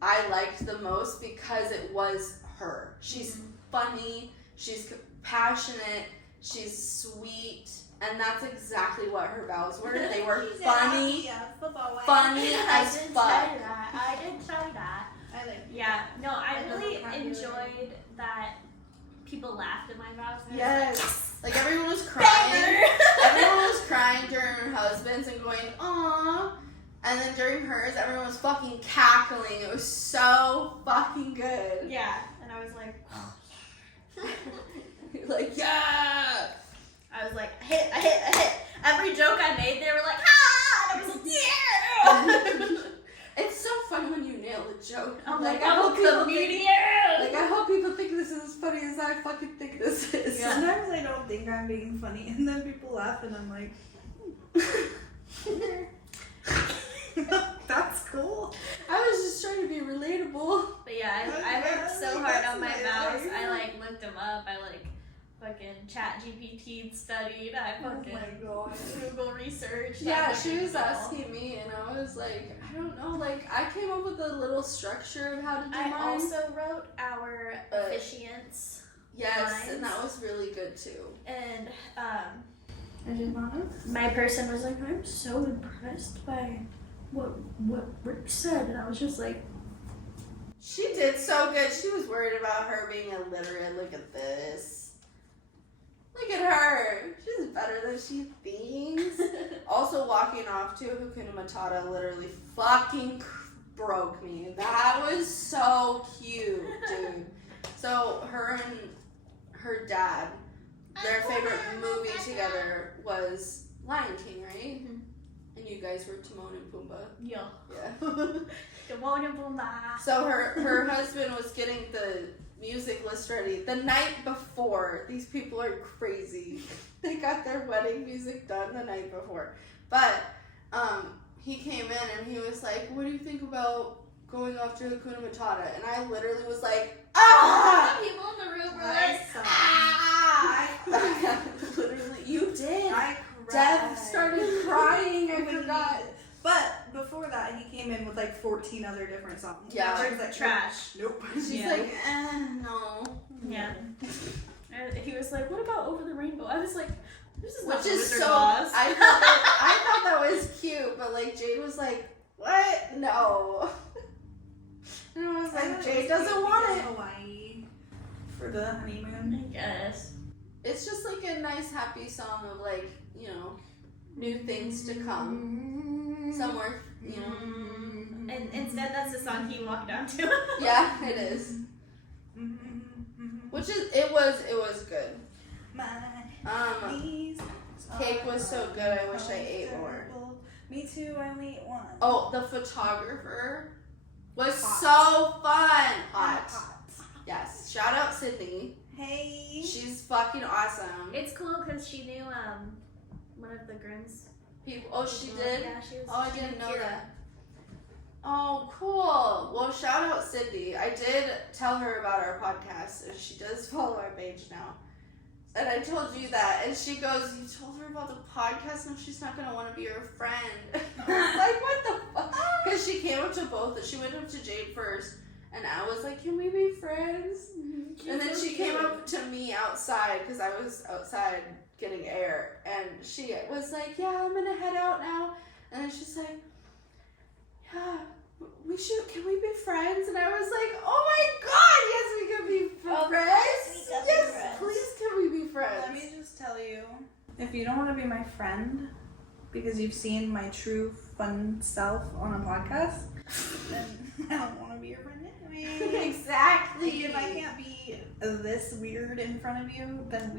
I liked the most because it was her. She's funny, she's passionate, she's sweet, and that's exactly what her vows were. They were funny as I did fuck. try that. I did try that. I like Yeah. No, I That really doesn't count, enjoyed that people laughed at my vows. And I was Yes. Everyone was like, crying. "Banger!" Everyone was crying during her husband's and going, aww. And then during hers, everyone was fucking cackling. It was so fucking good. Yeah, and I was like, You're yeah. I was like, I hit. Every joke I made, they were like, ah! And I was like, yeah! It's so fun when you nail the joke. I'm I I'm hope a people comedian! I hope people think this is as funny as I fucking think this is. Yeah. Sometimes I don't think I'm being funny, and then people laugh, and I'm like, that's cool. I was just trying to be relatable. But yeah, I worked so hard on my vows. I looked them up. I fucking chat GPT studied. I fucking god. Google research. Yeah, she was asking me, and I was like, I don't know. Like, I came up with a little structure of how to do I mine. also wrote our officiants. Yes, lines. and that was really good too. And I did not. my person was like, I'm so impressed by what Rick said, and I was just like, She did so good. She was worried about her being illiterate. Look at this. Look at her. She's better than she thinks. Also, walking off to Hakuna Matata literally fucking broke me. That was so cute, dude. So, her and her dad, their favorite movie together was Lion King, right? Mhm. And you guys were Timon and Pumbaa. yeah. Yeah. Timon and Pumbaa. So her husband was getting the music list ready the night before. These people are crazy. They got their wedding music done the night before. But he came in and he was like, what do you think about going off to Hakuna Matata? And I literally was like, ah! People in the room were I like, saw. Ah! Literally, you did. I Dev cried. started crying. I forgot. But before that, he came in with like 14 other different songs. Yeah. Where he's like, trash. Nope. She's Yeah. like, no. Yeah. And he was like, what about Over the Rainbow? I was like, this is not Which is Wizard so. of Oz. I thought that was cute, but like Jade was like, "What? No." And I was like, "Jade doesn't want it." Hawaii for the honeymoon. I guess. It's just like a nice, happy song of like, you know, new things to come, somewhere, you know. And instead, that's the song he walked down to. Yeah, it is. Which is it was good. Cake was so good. I wish I ate more. Me too. I only ate one. Oh, the photographer was Hot. so fun. Hot. Hot. Yes. Shout out Sydney. Hey. She's fucking awesome. It's cool because she knew one of the grooms. People. Oh, she did. Yeah, she was. Oh, I she didn't knew know Kira. that. Oh, cool. Well, shout out Sydney. I did tell her about our podcast, and she does follow our page now. And I told you that, and she goes, "You told her about the podcast, and she's not gonna want to be your friend." I was like, "What the fuck?" Because she came up to both. She went up to Jade first, and I was like, "Can we be friends?" And then she came up to me outside because I was outside getting air, and she was like, "Yeah, I'm gonna head out now." And then she's like, "Yeah, we should. Can we be friends?" And I was like, "Oh my god, yes, we can be Of friends. course we can be Yes, friends. please, can we be friends?" Let me just tell you, if you don't want to be my friend because you've seen my true fun self on a podcast, then I don't want to be your friend anyway. Exactly. If I can't be this weird in front of you, then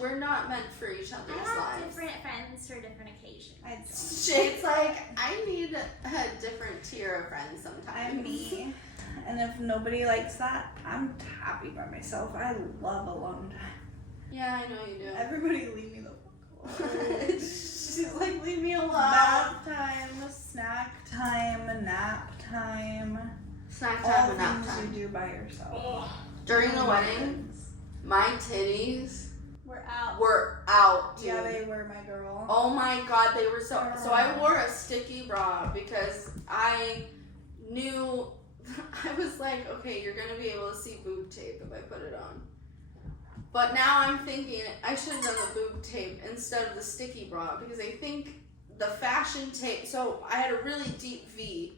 We're not meant for each I other's have lives. different friends for different occasions. Shade's like, I need a different tier of friends sometimes. I'm me. And if nobody likes that, I'm happy by myself. I love alone time. Yeah, I know you do. Everybody leave me the fuck alone. She's like, leave me alone. Bath time, snack time, nap time. Snack All time and nap things time. you do by yourself. During the wedding, my titties We're out. were out, dude. Yeah, they were my girl. Oh my god, they were so. So I wore a sticky bra because I knew. I was like, okay, you're gonna be able to see boob tape if I put it on. But now I'm thinking I should have done the boob tape instead of the sticky bra because I think the fashion tape. So I had a really deep V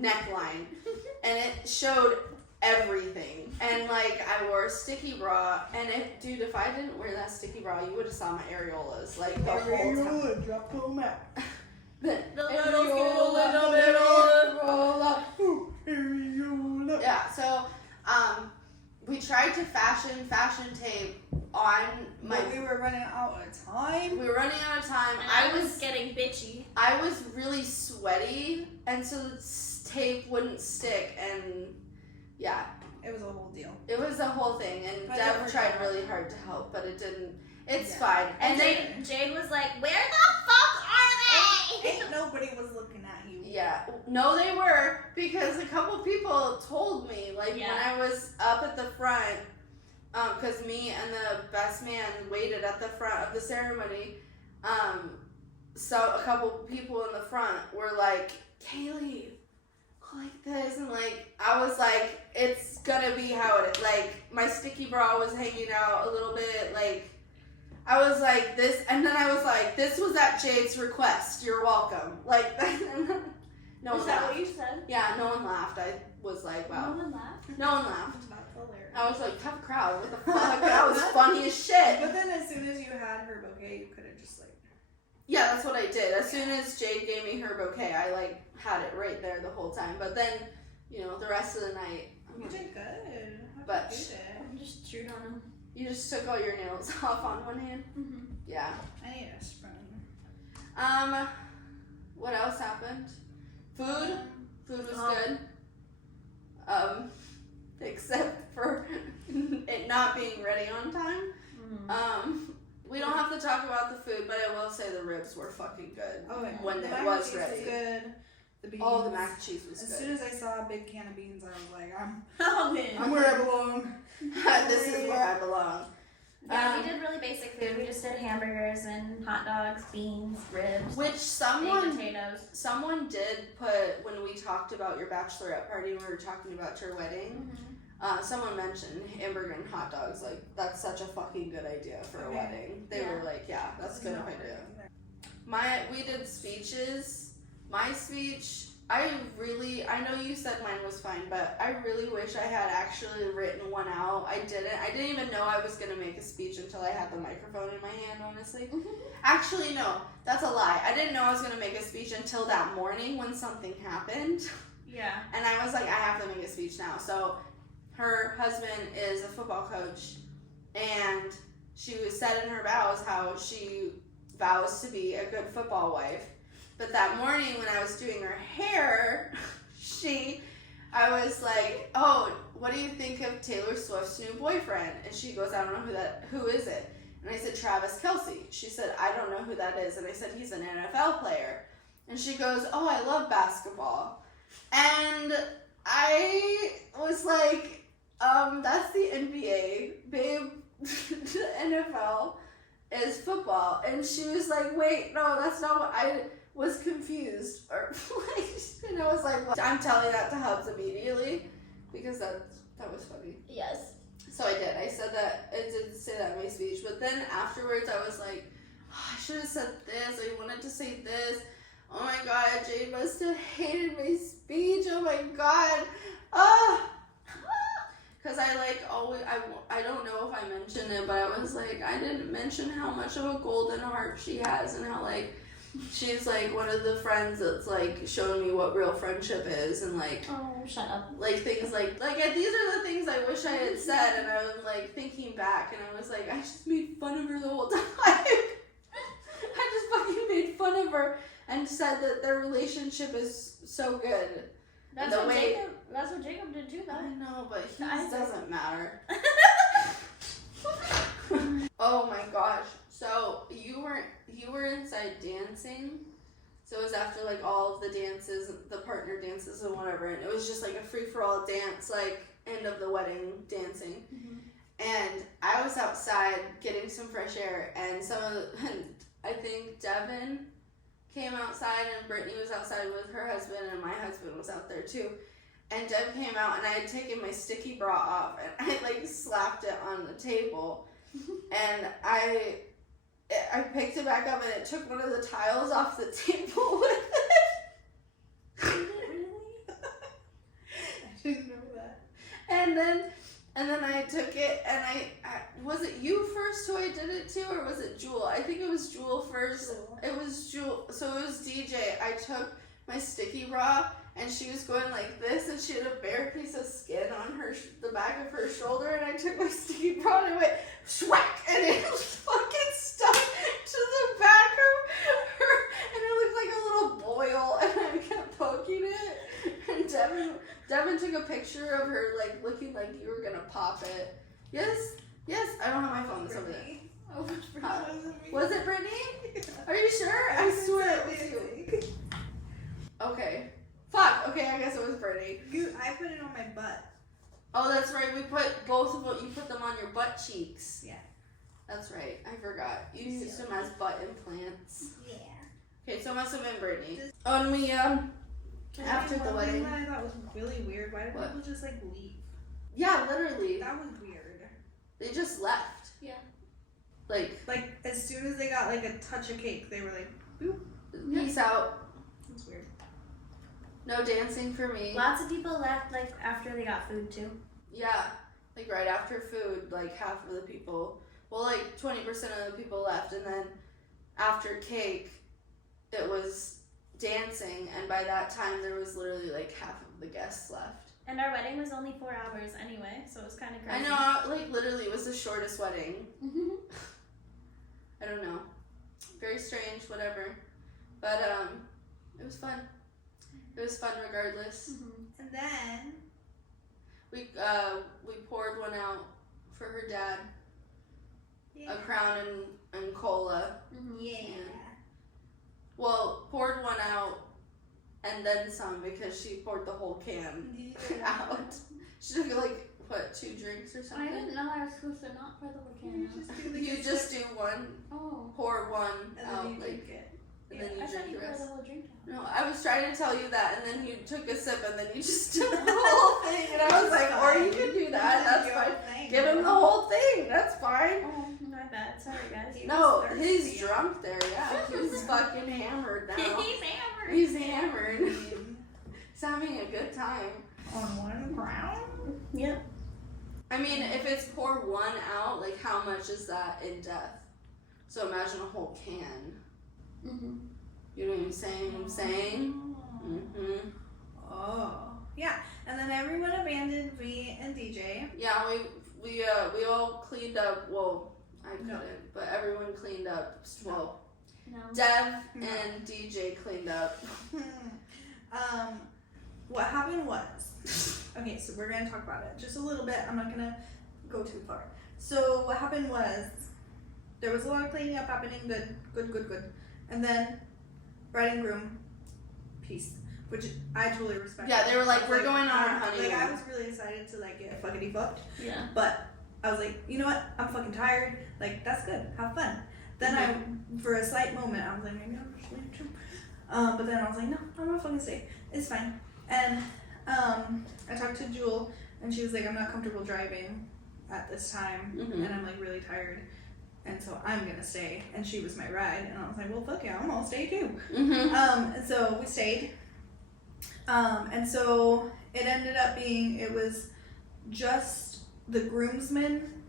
neckline, and it showed everything. And like I wore a sticky bra, and if I didn't wear that sticky bra, you would have saw my areolas like the whole time. Drop them out. The little skin in the middle. Areola. Yeah, so we tried to fashion tape on my. But we were running out of time. We were running out of time. And I was getting bitchy. I was really sweaty, and so the tape wouldn't stick, and yeah, It was a whole deal. it was a whole thing. And But Deb it tried worked out. really hard to help, but it didn't. It's Yeah. fine. And then Jade was like, where the fuck are they? Ain't nobody was looking at you. yeah, no, they were because a couple people told me like Yeah. when I was up at the front. because me and the best man waited at the front of the ceremony. So a couple people in the front were like, Kaylee, go like this, and like I was like, it's gonna be how it is. Like my sticky bra was hanging out a little bit, like I was like this, and then I was like, this was at Jade's request. You're welcome. Like no one Is that laughed. what you said? Yeah, no one laughed. I was like, wow. No one laughed? No one laughed. That's hilarious. I was like, tough crowd. What the fuck? That was funny as shit. But then as soon as you had her bouquet, you could have just like. Yeah, that's what I did. As soon as Jade gave me her bouquet, I like had it right there the whole time. But then, you know, the rest of the night. You did good. But I'm just chewed on them. you just took all your nails off on one hand. Mm-hmm. Yeah. I need a spoon. What else happened? Food. Food was good. Except for it not being ready on time. We don't have to talk about the food, but I will say the ribs were fucking good. Oh, yeah. When The it mac was and cheese ready. good. The beans. Oh, the mac and cheese was As good. soon as I saw a big can of beans, I was like, Oh, man. I'm where I belong. This is where I belong. Yeah, we did really basic food. We just did hamburgers and hot dogs, beans, ribs, Which baked someone potatoes. did put, when we talked about your bachelorette party and we were talking about your wedding, someone mentioned hamburger and hot dogs. Like, that's such a fucking good idea for a wedding. They were like, yeah, that's a good idea. We did speeches. My speech, I know you said mine was fine, but I really wish I had actually written one out. I didn't even know I was going to make a speech until I had the microphone in my hand, honestly. Actually, no, that's a lie. I didn't know I was going to make a speech until that morning when something happened. Yeah. And I was like, I have to make a speech now. So her husband is a football coach, and she said in her vows how she vows to be a good football wife. But that morning when I was doing her hair, I was like, oh, what do you think of Taylor Swift's new boyfriend? And she goes, I don't know who is it? And I said, Travis Kelce. She said, I don't know who that is. And I said, he's an NFL player. And she goes, oh, I love basketball. And I was like, that's the NBA, babe. The NFL is football. And she was like, wait, no, that's not what I was confused. And I was like, well, I'm telling that to Hubs immediately because that was funny. Yes. So I did. I said that. I did say that in my speech. But then afterwards, I was like, oh, I should have said this. I wanted to say this. Oh my god, Jade must have hated my speech. Oh my god. Because I like always, I don't know if I mentioned it, but I was like, I didn't mention how much of a golden heart she has and how like, she's like one of the friends that's like showing me what real friendship is and like, oh, shut up. Like things like these are the things I wish I had said, and I was like thinking back and I was like, I just made fun of her the whole time. I just fucking made fun of her and said that their relationship is so good. That's what Jacob did too, though. I know, but he doesn't matter. Oh my gosh. So you were inside dancing. So it was after like all of the dances, the partner dances and whatever, and it was just like a free-for-all dance, like end of the wedding dancing. And I was outside getting some fresh air, and I think Devin came outside and Brittany was outside with her husband and my husband was out there too. And Deb came out and I had taken my sticky bra off and I like slapped it on the table and I picked it back up and it took one of the tiles off the table with it. I didn't know that. And then I took it and I was it you first who I did it to or was it Jewel? I think it was Jewel first. Jewel. It was Jewel. So it was DJ. I took my sticky bra and she was going like this and she had a bare piece of skin on the back of her shoulder and I took my sticky bra and I went schwack and it fucking stuck to the back of her and it looked like a little boil and I kept poking it and Devin took a picture of her like looking like you were gonna pop it. Yes, I don't have my phone, it's over there. Oh, which Brittany? Was it Brittany? Are you sure? I swear it was you. Okay. Fuck. Okay, I guess it was Brittany. I put it on my butt. Oh, that's right. We put both of them. You put them on your butt cheeks. Yeah. That's right. I forgot. You used them as butt implants. Yeah. Okay, so it must have been Brittany. Oh, and we after the wedding. That I thought was really weird. Why did What? people just like leave? Yeah, literally. That was weird. They just left. Yeah. Like as soon as they got like a touch of cake, they were like, boop. peace out. That's weird. No dancing for me. Lots of people left like after they got food too. Yeah, like right after food, like half of the people. Well, like 20% of the people left, and then after cake, it was dancing, and by that time there was literally like half of the guests left. And our wedding was only 4 hours anyway, so it was kind of I crazy. know, like literally it was the shortest wedding. Mhm. I don't know. Very strange, whatever. But it was fun. It was fun regardless. And then We poured one out for her dad. yeah. A crown and cola. Yeah. Well, poured one out and then some because she poured the whole can out. She took like what, 2 drinks or I something? didn't know I was supposed to not pour the whole can out. You just do one, Oh. pour one And out, then you like, drink it. and then you I thought drink you the poured rest. the whole drink out. No, I was trying to tell you that, and then you took a sip, and then you just took the whole thing, and I was like, or you can do that, that's fine. Give him the whole thing, that's fine. Oh, my bad. Sorry, guys. No, he's drunk there, yeah. He's fucking hammered now. He's hammered. He's hammered. He's having a good time. On one crown? Yep. I mean, if it's pour one out, like how much is that in death? So imagine a whole can. Mm-hmm. You know what I'm saying? Mm-hmm. Oh. Yeah. And then everyone abandoned me and DJ. Yeah, we all cleaned up. Well, I couldn't, No. but everyone cleaned up. Well, No. Dev No. and DJ cleaned up. What happened was, okay, so we're gonna talk about it just a little bit. I'm not gonna go too far. So what happened was, there was a lot of cleaning up happening. Good. And then bride and groom, peace, which I totally respect. Yeah, they were like, we're going on our Like honeymoon. I was really excited to like get fuckity fucked, Yeah. but I was like, you know what? I'm fucking tired. Like that's good. Have fun. Then I, for a slight moment, I was like, maybe I'm just leave too. But then I was like, no, I'm gonna fucking stay. It's fine. And I talked to Jewel, and she was like, I'm not comfortable driving at this time, Mhm. and I'm like really tired, and so I'm gonna stay. And she was my ride, and I was like, well, fuck yeah, I'm gonna stay too. Mm-hmm. And so we stayed. And so it ended up being, it was just the groomsmen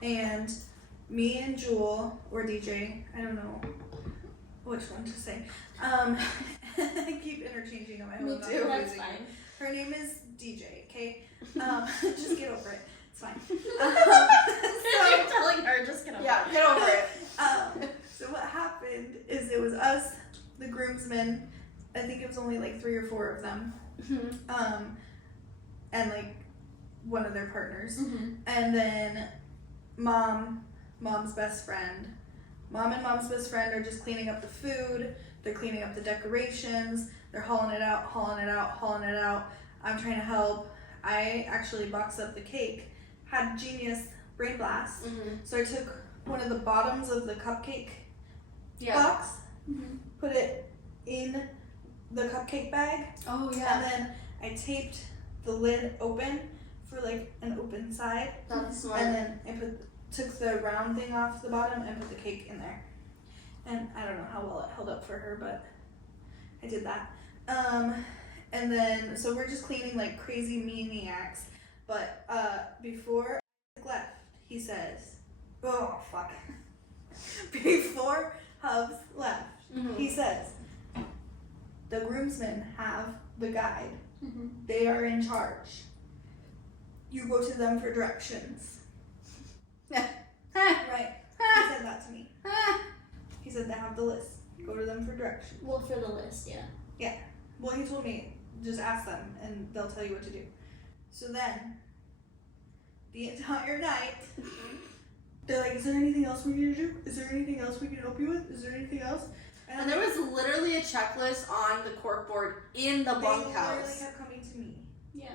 and me and Jewel, or DJ, I don't know which one to say. I keep interchanging on my Me own. not too. That's confusing fine. her. Her name is DJ, okay? Just get over it. It's fine. You're telling her, just get over Yeah, it. get over it. So what happened is it was us, the groomsmen. I think it was only like 3 or 4 of them. Mm-hmm. And like one of their partners. Mm-hmm. And then mom's best friend. Mom and mom's best friend are just cleaning up the food. They're cleaning up the decorations. They're hauling it out. I'm trying to help. I actually boxed up the cake. Had genius brain blast. Mm-hmm. So I took one of the bottoms of the cupcake Yeah. box, Mm-hmm. put it in the cupcake bag, Oh and yeah. then I taped the lid open for like an open side. That's smart. And then I took the round thing off the bottom and put the cake in there. And I don't know how well it held up for her, but I did that. And then, so we're just cleaning like crazy maniacs. But before I left, he says, oh fuck. Before Hubs left, Mm-hmm. he says, the groomsmen have the guide. Mm-hmm. They are in charge. You go to them for directions. Right. He said that to me. He said they have the list. Go to them for directions. Well, for the list, yeah. Well, he told me, just ask them and they'll tell you what to do. So then, the entire night, they're like, is there anything else we need to do? Is there anything else we can help you with? Is there anything else? And there was literally a checklist on the corkboard in the they literally bunkhouse. kept coming to me. Yeah.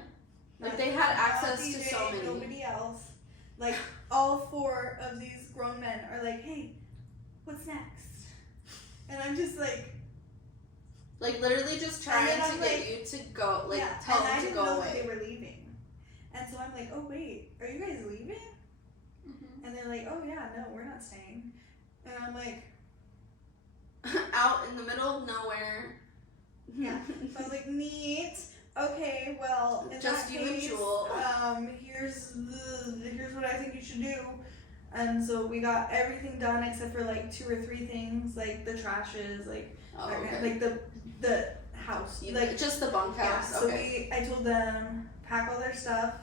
Like, they had access to DJ, so many. Nobody else. Like, all 4 of these grown men are like, hey, what's next? And I'm just like... Like, literally just trying to I'm get like, you to go, like, yeah, tell and I them to didn't go know away. that they were leaving. And so I'm like, oh, wait, are you guys leaving? Mm-hmm. And they're like, oh, yeah, no, we're not staying. And I'm like... Out in the middle of nowhere. Yeah. So I was like, neat. Okay, well, in Just that you and case, Jewel. here's what I think you should do. And so we got everything done except for like 2 or 3 things, like the trashes, like Oh, okay. like the house, like just the bunkhouse. yeah. So Okay. I told them pack all their stuff,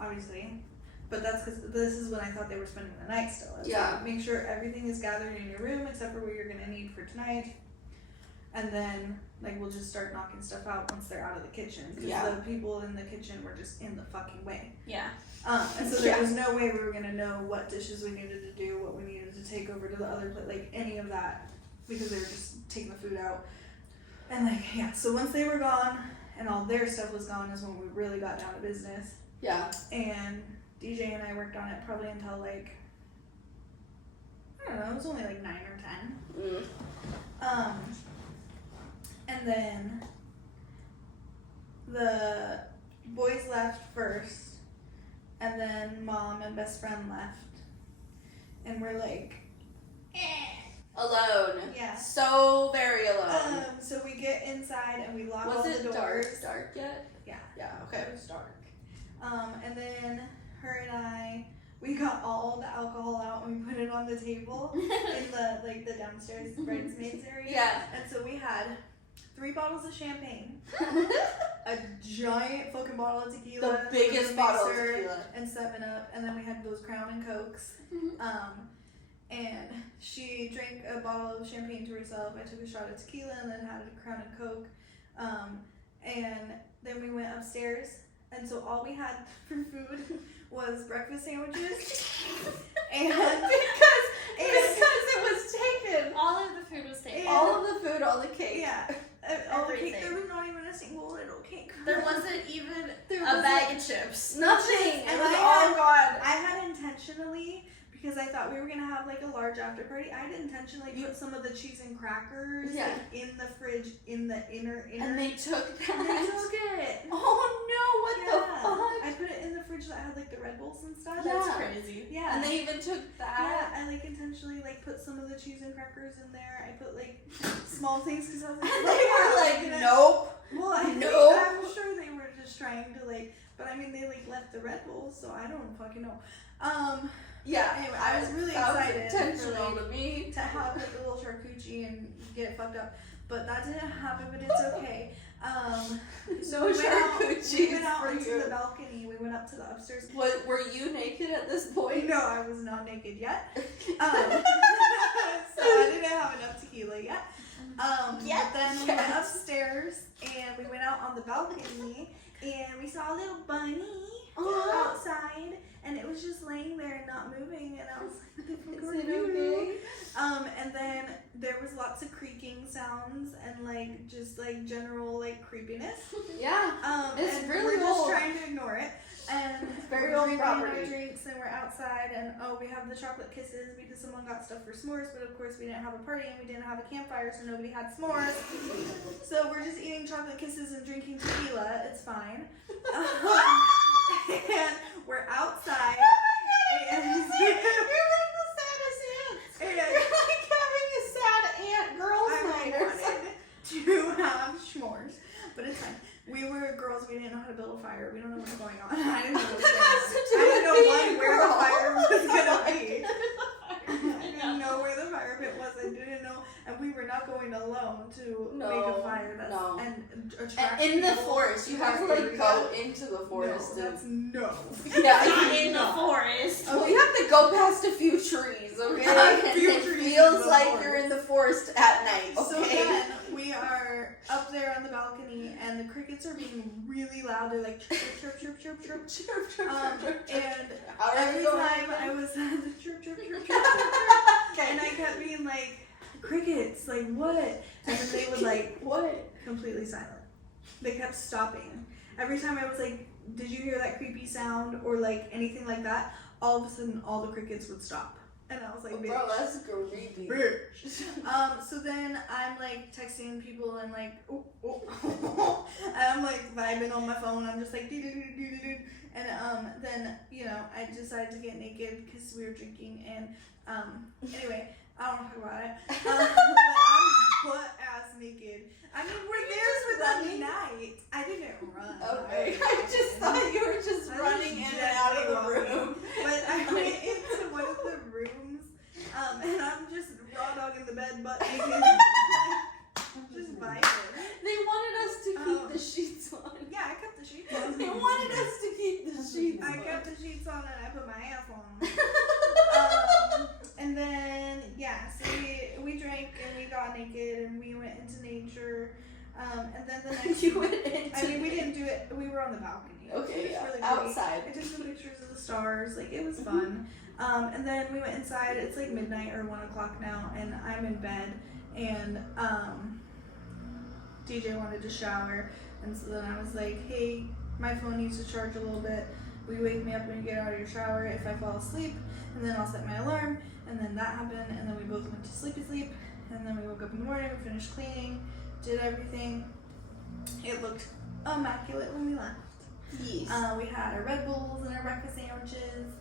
obviously, but that's because this is when I thought they were spending the night still. I was Yeah. like, make sure everything is gathered in your room except for what you're gonna need for tonight. And then, like, we'll just start knocking stuff out once they're out of the kitchen. Because Yeah. the people in the kitchen were just in the fucking way. Yeah. And so there was no way we were going to know what dishes we needed to do, what we needed to take over to the other place, like, any of that. Because they were just taking the food out. And, like, yeah. So once they were gone and all their stuff was gone is when we really got down to business. Yeah. And DJ and I worked on it probably until, like, I don't know, it was only, like, 9 or 10. Mm. And then the boys left first, and then mom and best friend left, and we're like, Alone. Yeah. So very alone. So we get inside and we lock all Was the it doors. dark yet? Yeah. Yeah. Okay. It was dark. And then her and I, we got all the alcohol out and we put it on the table in the downstairs bridesmaids area. Yeah. And so we had 3 bottles of champagne, a giant fucking bottle of tequila, The biggest with a bottle of mixer, tequila. and 7-Up, and then we had those Crown and Cokes. And she drank a bottle of champagne to herself. I took a shot of tequila and then had a Crown and Coke. And then we went upstairs, and so all we had for food was breakfast sandwiches. And because it was taken. All of the food was taken. All of the food, all the cake. yeah, all the cake. Everything. There was not even a single little cake. There wasn't even There a wasn't- bag of chips. Nothing. And It was I all had- gone. I had intentionally, because I thought we were gonna have like a large after party, I had intentionally put some of the cheese and crackers Yeah. like, in the fridge in the inner. And they took that. And they took it. Oh no! What Yeah. the fuck? I put it in the fridge that had like the Red Bulls and stuff. That's Yeah. crazy. Yeah. And they even took that. Yeah, I like intentionally like put some of the cheese and crackers in there. I put like small things because I was like, And they were like, gonna- nope. Well, I think, Nope. I'm sure they were just trying to like, but I mean they like left the Red Bulls, so I don't fucking know. Yeah. Anyway, I was really that was excited intentional for, to me. to have like a little charcuterie and get it fucked up, but that didn't happen. But it's okay. So No we went out charcuteries for onto you. the balcony. We went up to the upstairs. Were you naked at this point? No, I was not naked yet. So I didn't have enough tequila yet. Yes, But then we yes. went upstairs and we went out on the balcony and we saw a little bunny outside and it was just laying there and not moving and I was like, what the fuck are Is it you okay? doing? And then there was lots of creaking sounds and like just like general like creepiness. Yeah. It's And really we're just old. trying to ignore it. And It's very we're old drinking property. our drinks and we're outside and we have the chocolate kisses because someone got stuff for s'mores, but of course we didn't have a party and we didn't have a campfire, so nobody had s'mores. So we're just eating chocolate kisses and drinking tequila. It's fine. And we're outside. And You're like the saddest ants. And You're like having a sad ant girls I night or something. wanted to have s'mores, but it's fine. We were girls. We didn't know how to build a fire. We don't know what's going on. I didn't know what Has to do I didn't know with one, being a where the girl. fire was gonna Oh my be. God. I didn't know where the fire pit was. I didn't know, and we were not going alone to No, make a fire. That's, no. and attract And in the people forest, you have to our like area. go into the forest. No, and- that's no. Yeah, Not you in the not. forest. Oh, you have to go past a few trees, okay? A And few it trees feels in the like forest. you're in the forest at night, So okay? then we are up there on the balcony, and the crickets are being really loud. They're like chirp, chirp, chirp, chirp, chirp, chirp. And every time I was the chirp, chirp, chirp, chirp, chirp, chirp, and I kept being like, crickets, like what? And then they would like, What? completely silent. They kept stopping. Every time I was like did you hear that creepy sound or like anything like that, all of a sudden all the crickets would stop. And I was like, bitch. Bro, that's creepy. So then I'm like texting people and like, and I'm like vibing on my phone. I'm just like, doo-doo-doo-doo-doo-doo. And then, you know, I decided to get naked because we were drinking. And anyway, I don't want to talk about it. But I'm butt-ass naked. I mean, we're there for the night. I didn't run. Okay. I just thought you were just running in and out of the room. But I went into one of the rooms, and I'm just raw dog in the bed, butt naked. Just vibing. They wanted us to keep the sheets on. Yeah, I kept the sheets on. They wanted us to keep the sheets on. I kept the sheets on and I put my ass on. And then, yeah, so we drank and we got naked and we went into nature. And then the next You went into I mean, we didn't do it. We were on the balcony. Okay, It was yeah. really Outside. I took some pictures of the stars. Like, it was fun. And then we went inside. It's like midnight or 1 o'clock now, and I'm in bed. And DJ wanted to shower, and so then I was like, hey, my phone needs to charge a little bit. Will you wake me up when you get out of your shower if I fall asleep? And then I'll set my alarm. And then that happened, and then we both went to sleep. And then we woke up in the morning, we finished cleaning, did everything. It looked immaculate when we left. Yes. We had our Red Bulls and our breakfast sandwiches,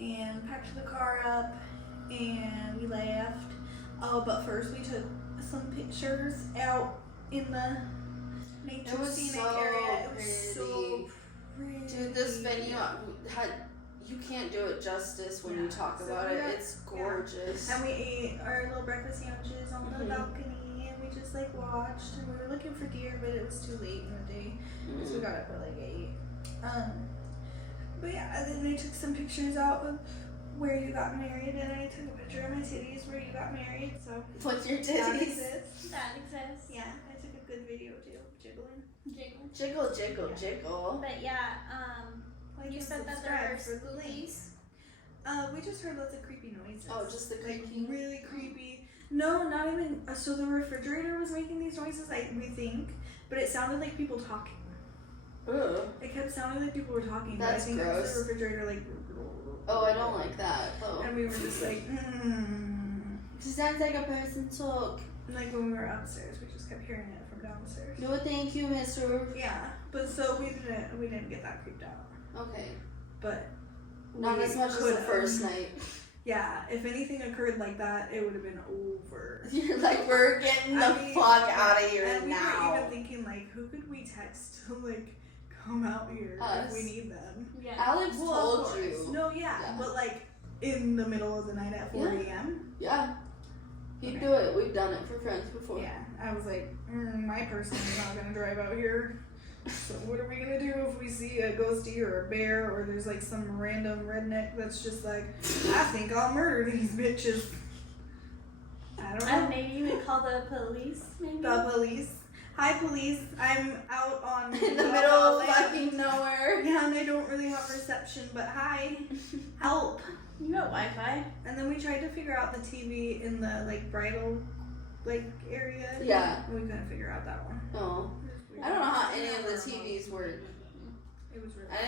and packed the car up, and we left. Oh, but first we took some pictures out in the nature scenic so area. It was pretty. so pretty. Dude, this venue you can't do it justice when you talk so about we it. got- It's gorgeous. And we ate our little breakfast sandwiches on the balcony, and we just like watched, and we were looking for deer, but it was too late in the day, so we got up at like 8. But yeah, and then we took some pictures out of where you got married, and I took a picture of my titties where you got married, so What's your that titties? exists. That exists. Yeah, I took a good video too, jiggling. Jiggle. Jiggle, jiggle, jiggle. But yeah, Like you and said that there subscribe were for the links. police. We just heard lots of creepy noises. Oh, just the like creaking? really creepy. No, not even. So the refrigerator was making these noises, we think, but it sounded like people talking. Ugh. It kept sounding like people were talking. That's but I think it was gross. the refrigerator, like. Oh, I don't like that though. And we were just like, It sounds like a person talk. Like when we were upstairs, we just kept hearing it from downstairs. No, thank you, Mister. Yeah, but so we didn't get that creeped out. Okay. But Not we as much as the could've. first night. Yeah, if anything occurred like that, it would have been over. You're like, we're getting the I mean, fuck out of here and now. we were even thinking like, who could we text to like come out here Us. if we need them? Yeah. Alex Well, of told course. you. No, yeah, Yeah. but like in the middle of the night at 4 Yeah. a.m. Yeah. He'd Okay. do it. We've done it for friends before. Yeah, I was like, my person is not gonna drive out here. So what are we gonna do if we see a ghostie or a bear or there's like some random redneck that's just like, I think I'll murder these bitches. I don't know. Maybe you would call the police. Maybe. The police. Hi police. I'm out on In the La middle La of Land. fucking nowhere. Yeah, and I don't really have reception, but hi. Help. You got Wi-Fi. And then we tried to figure out the TV in the like bridal like area. Yeah. And we couldn't figure out that one. No. I don't know how any of the TVs work. It was really I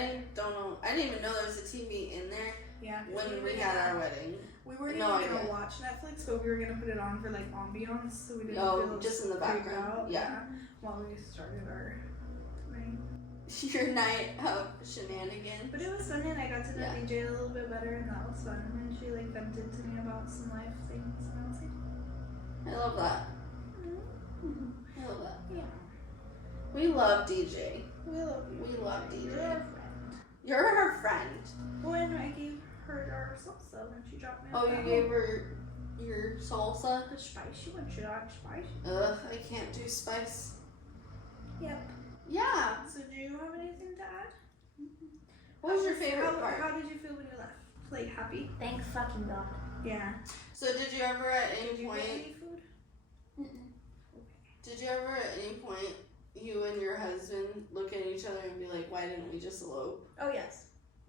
didn't even know there was a TV in there yeah. when we had our wedding. We weren't No even gonna idea. watch Netflix, but we were gonna put it on for like ambiance, so we didn't Oh, feel just in the creeped background. out, Yeah. while we started our night. Your night of shenanigans. But it was fun, and I got to know Yeah. DJ a little bit better, and that was fun. And she like vented to me about some life things, and I was like, I love that. mm-hmm. I love that. Yeah, We love DJ. we love you. We love DJ. You're our friend. You're her friend. When I gave her our salsa when she dropped me. Oh, off you at gave home. her your salsa? The spicy one. She likes spicy. Ugh, I can't do spice. Yep. Yeah. So do you have anything to add? What was your favorite part? How did you feel when you left? Like happy? Thank fucking God. Yeah. So did you ever at any Did you point? get any food? Did you ever at any point you and your husband look at each other and be like, why didn't we just elope? Oh yes.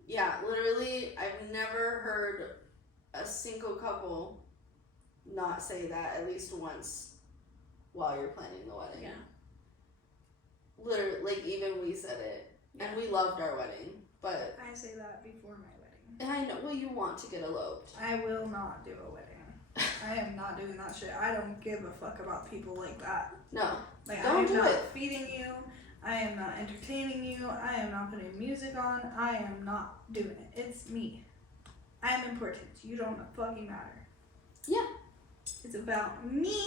Yeah, literally, I've never heard a single couple not say that at least once while you're planning the wedding. Yeah. Literally, like even we said it. and we loved our wedding, but I say that before my wedding. I know. Well, you want to get eloped. I will not do a wedding. I am not doing that shit. I don't give a fuck about people like that. No, Like, don't I am do not it. feeding you. I am not entertaining you. I am not putting music on. I am not doing it. It's me. I am important. You don't fucking matter. Yeah. It's about me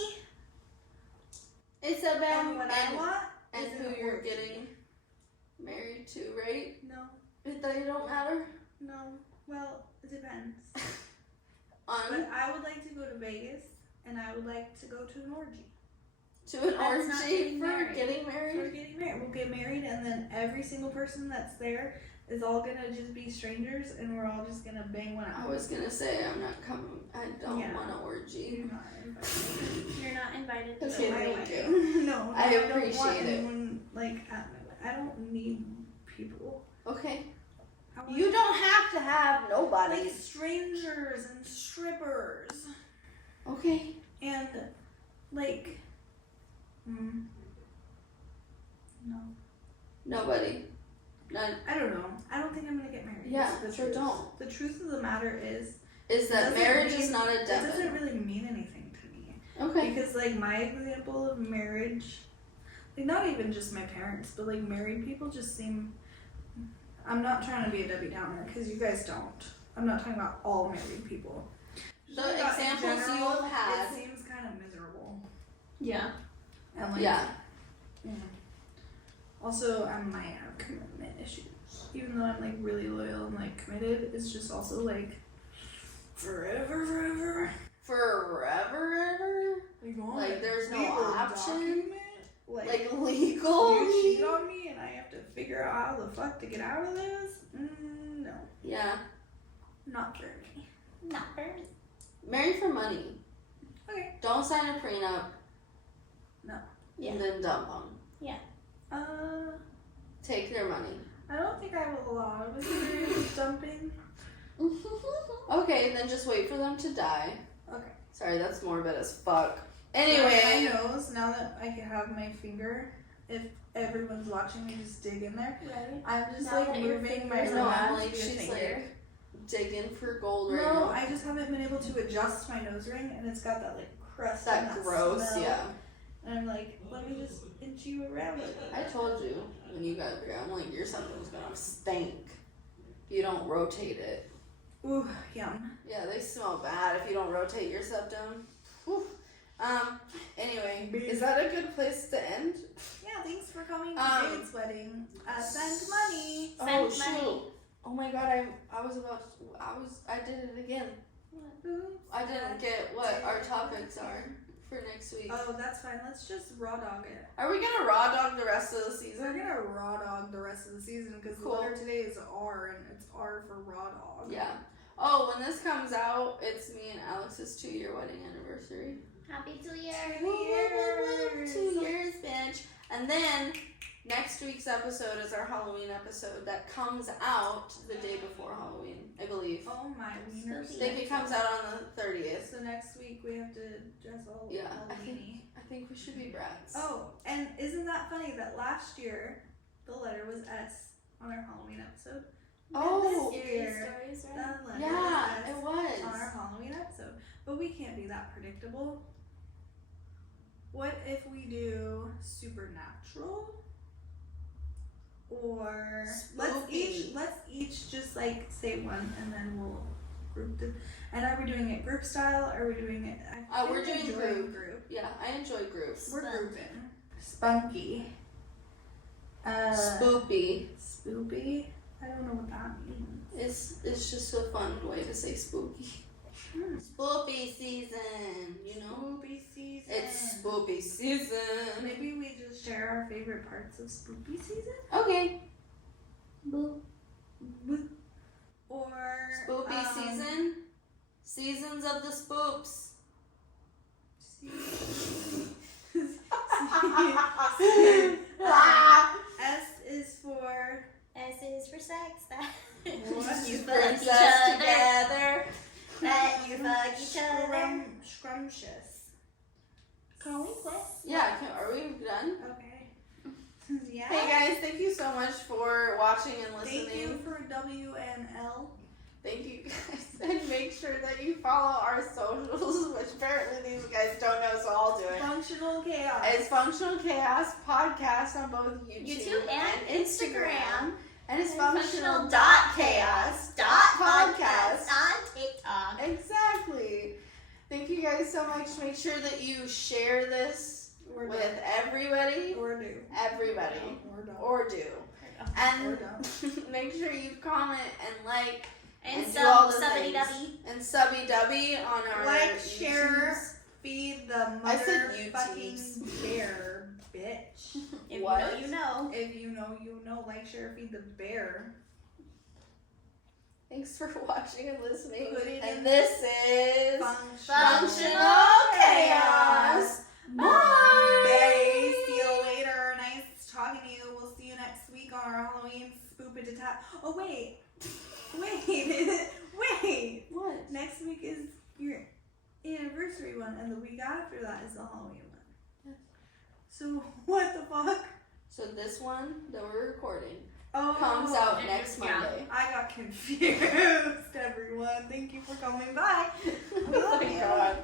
It's about and what I want. and is who an you're orgy. getting married to, right? No, That you don't matter. no. Well, it depends. On But I would like to go to Vegas, and I would like to go to an orgy. to an That's not orgy getting for married. getting For married. getting married. We'll get married, and then every single person that's there is all gonna just be strangers, and we're all just gonna bang one I out. was gonna say I'm not coming. I don't Yeah. want an orgy. You're not invited. You're not invited to Okay, the thank wedding. you. No, I don't want appreciate it. anyone, like, I don't need people. Okay. I want You don't have to have nobody. like strangers and strippers Okay. and like no, Nobody. None. I don't know. I don't think I'm gonna get married. Yeah, That's the so truth. don't. The truth of the matter is Is that doesn't marriage mean- is not a it doesn't Devon. really mean anything to me. Okay. Because like my example of marriage, like not even just my parents, but like married people just seem. I'm not trying to be a Debbie Downer because you guys don't. I'm not talking about all married people. The Just about in examples you general, have had. It seems kind of miserable. Yeah. And like, Yeah. Also, I might have commitment issues. Even though I'm like really loyal and like committed, it's just also like forever. Forever ever? Like, oh, Like, there's no legal option? document? Like legal? You cheat on me and I have to figure out how the fuck to get out of this? No. Yeah. Not for me. Not for me. Marry for money. Okay. Don't sign a prenup. No. Yeah. And then dump them. Take their money. I don't think I have a lot of experience with dumping. Okay, then just wait for them to die. Okay. Sorry, that's morbid as fuck. My Anyway. nose, now that I can have my finger, if everyone's watching me just dig in there, Right. I'm just Now like that your moving my fingers No, are I'm thumb like, to your she's finger. like digging for gold right No, now. I just haven't been able to adjust my nose ring, and it's got that like crust. That and gross, smell. yeah. And I'm like, let me just inch you around a little bit. I told you when you got here, I'm like, your something's gonna stink if you don't rotate it. Ooh, yum. Yeah, they smell bad if you don't rotate your septum. Whew. Anyway, is that a good place to end? Yeah, thanks for coming to Jade's wedding. Send money. Oh Send money. shoot! Oh my god, I did it again. Oops. I didn't get what our topics are for next week. Oh, that's fine. Let's just raw dog it. Are we gonna raw dog the rest of the We're season? gonna raw dog the rest of the season because Cool. the letter today is R, and it's R for raw dog. Yeah. Oh, when this comes out, it's me and Alex's 2-year wedding anniversary. Happy 2 years. 2 years, bitch. And then next week's episode is our Halloween episode that comes out the day before Halloween, I believe. Oh my wieners. I think it comes out on the 30th. So next week we have to dress all Yeah, Halloween-y. I think we should be brats. Oh, and isn't that funny that last year the letter was S on our Halloween episode? Oh, And this Scary year stories, the right? letter yeah, was it S was. on our Halloween episode. But we can't be that predictable. What if we do supernatural? Or Spooky. let's each just like say one and then we'll group it. And are we doing it group style or are we doing it We're doing enjoying group. Yeah, I enjoy groups. We're Spunk. grouping. Spunky. Spoopy. Spoopy. I don't know what that means. It's just a fun way to say spooky. Spoopy season, you know? Spoopy season. It's spoopy season. Maybe we just share our favorite parts of spoopy season? Okay. Boo. Or Spoopy season. Seasons of the spoops. S is for S is for sex. That What? you fuck Brings each us other. together. That you fuck each other. scrumptious. Can we quit? Yeah, are we done? Okay. Yeah. Yeah. Hey guys, thank you so much for watching and listening. Thank you for WNL. Thank you guys. And make sure that you follow our socials, which apparently these guys don't know, so I'll do it. Functional Chaos. It's Functional Chaos Podcast on both YouTube and Instagram. And it's Functional.chaos.podcast on TikTok. Exactly. Thank you guys so much. Make sure that you share this with everybody. Or do. Everybody. Or don't. Or do. Or And don't. make sure you comment and like And do all the subby things. dubby. And subby dubby on our Like, YouTubes. share, feed the I said motherfucking bear, bitch. If What? you know, If you know, you know. Like, share, feed the bear. Thanks for watching and listening. Put it And in this is Functional Chaos. Bye. See you later. Nice talking to you. We'll see you next week on our Halloween spoopity-ta. Oh, wait. Wait. What? Next week is your anniversary one, and the week after that is the Halloween one. Yes. So, what the fuck? So this one that we're recording Oh, comes out and next yeah. Monday. I got confused, everyone. Thank you for coming by. We love Oh my you. God.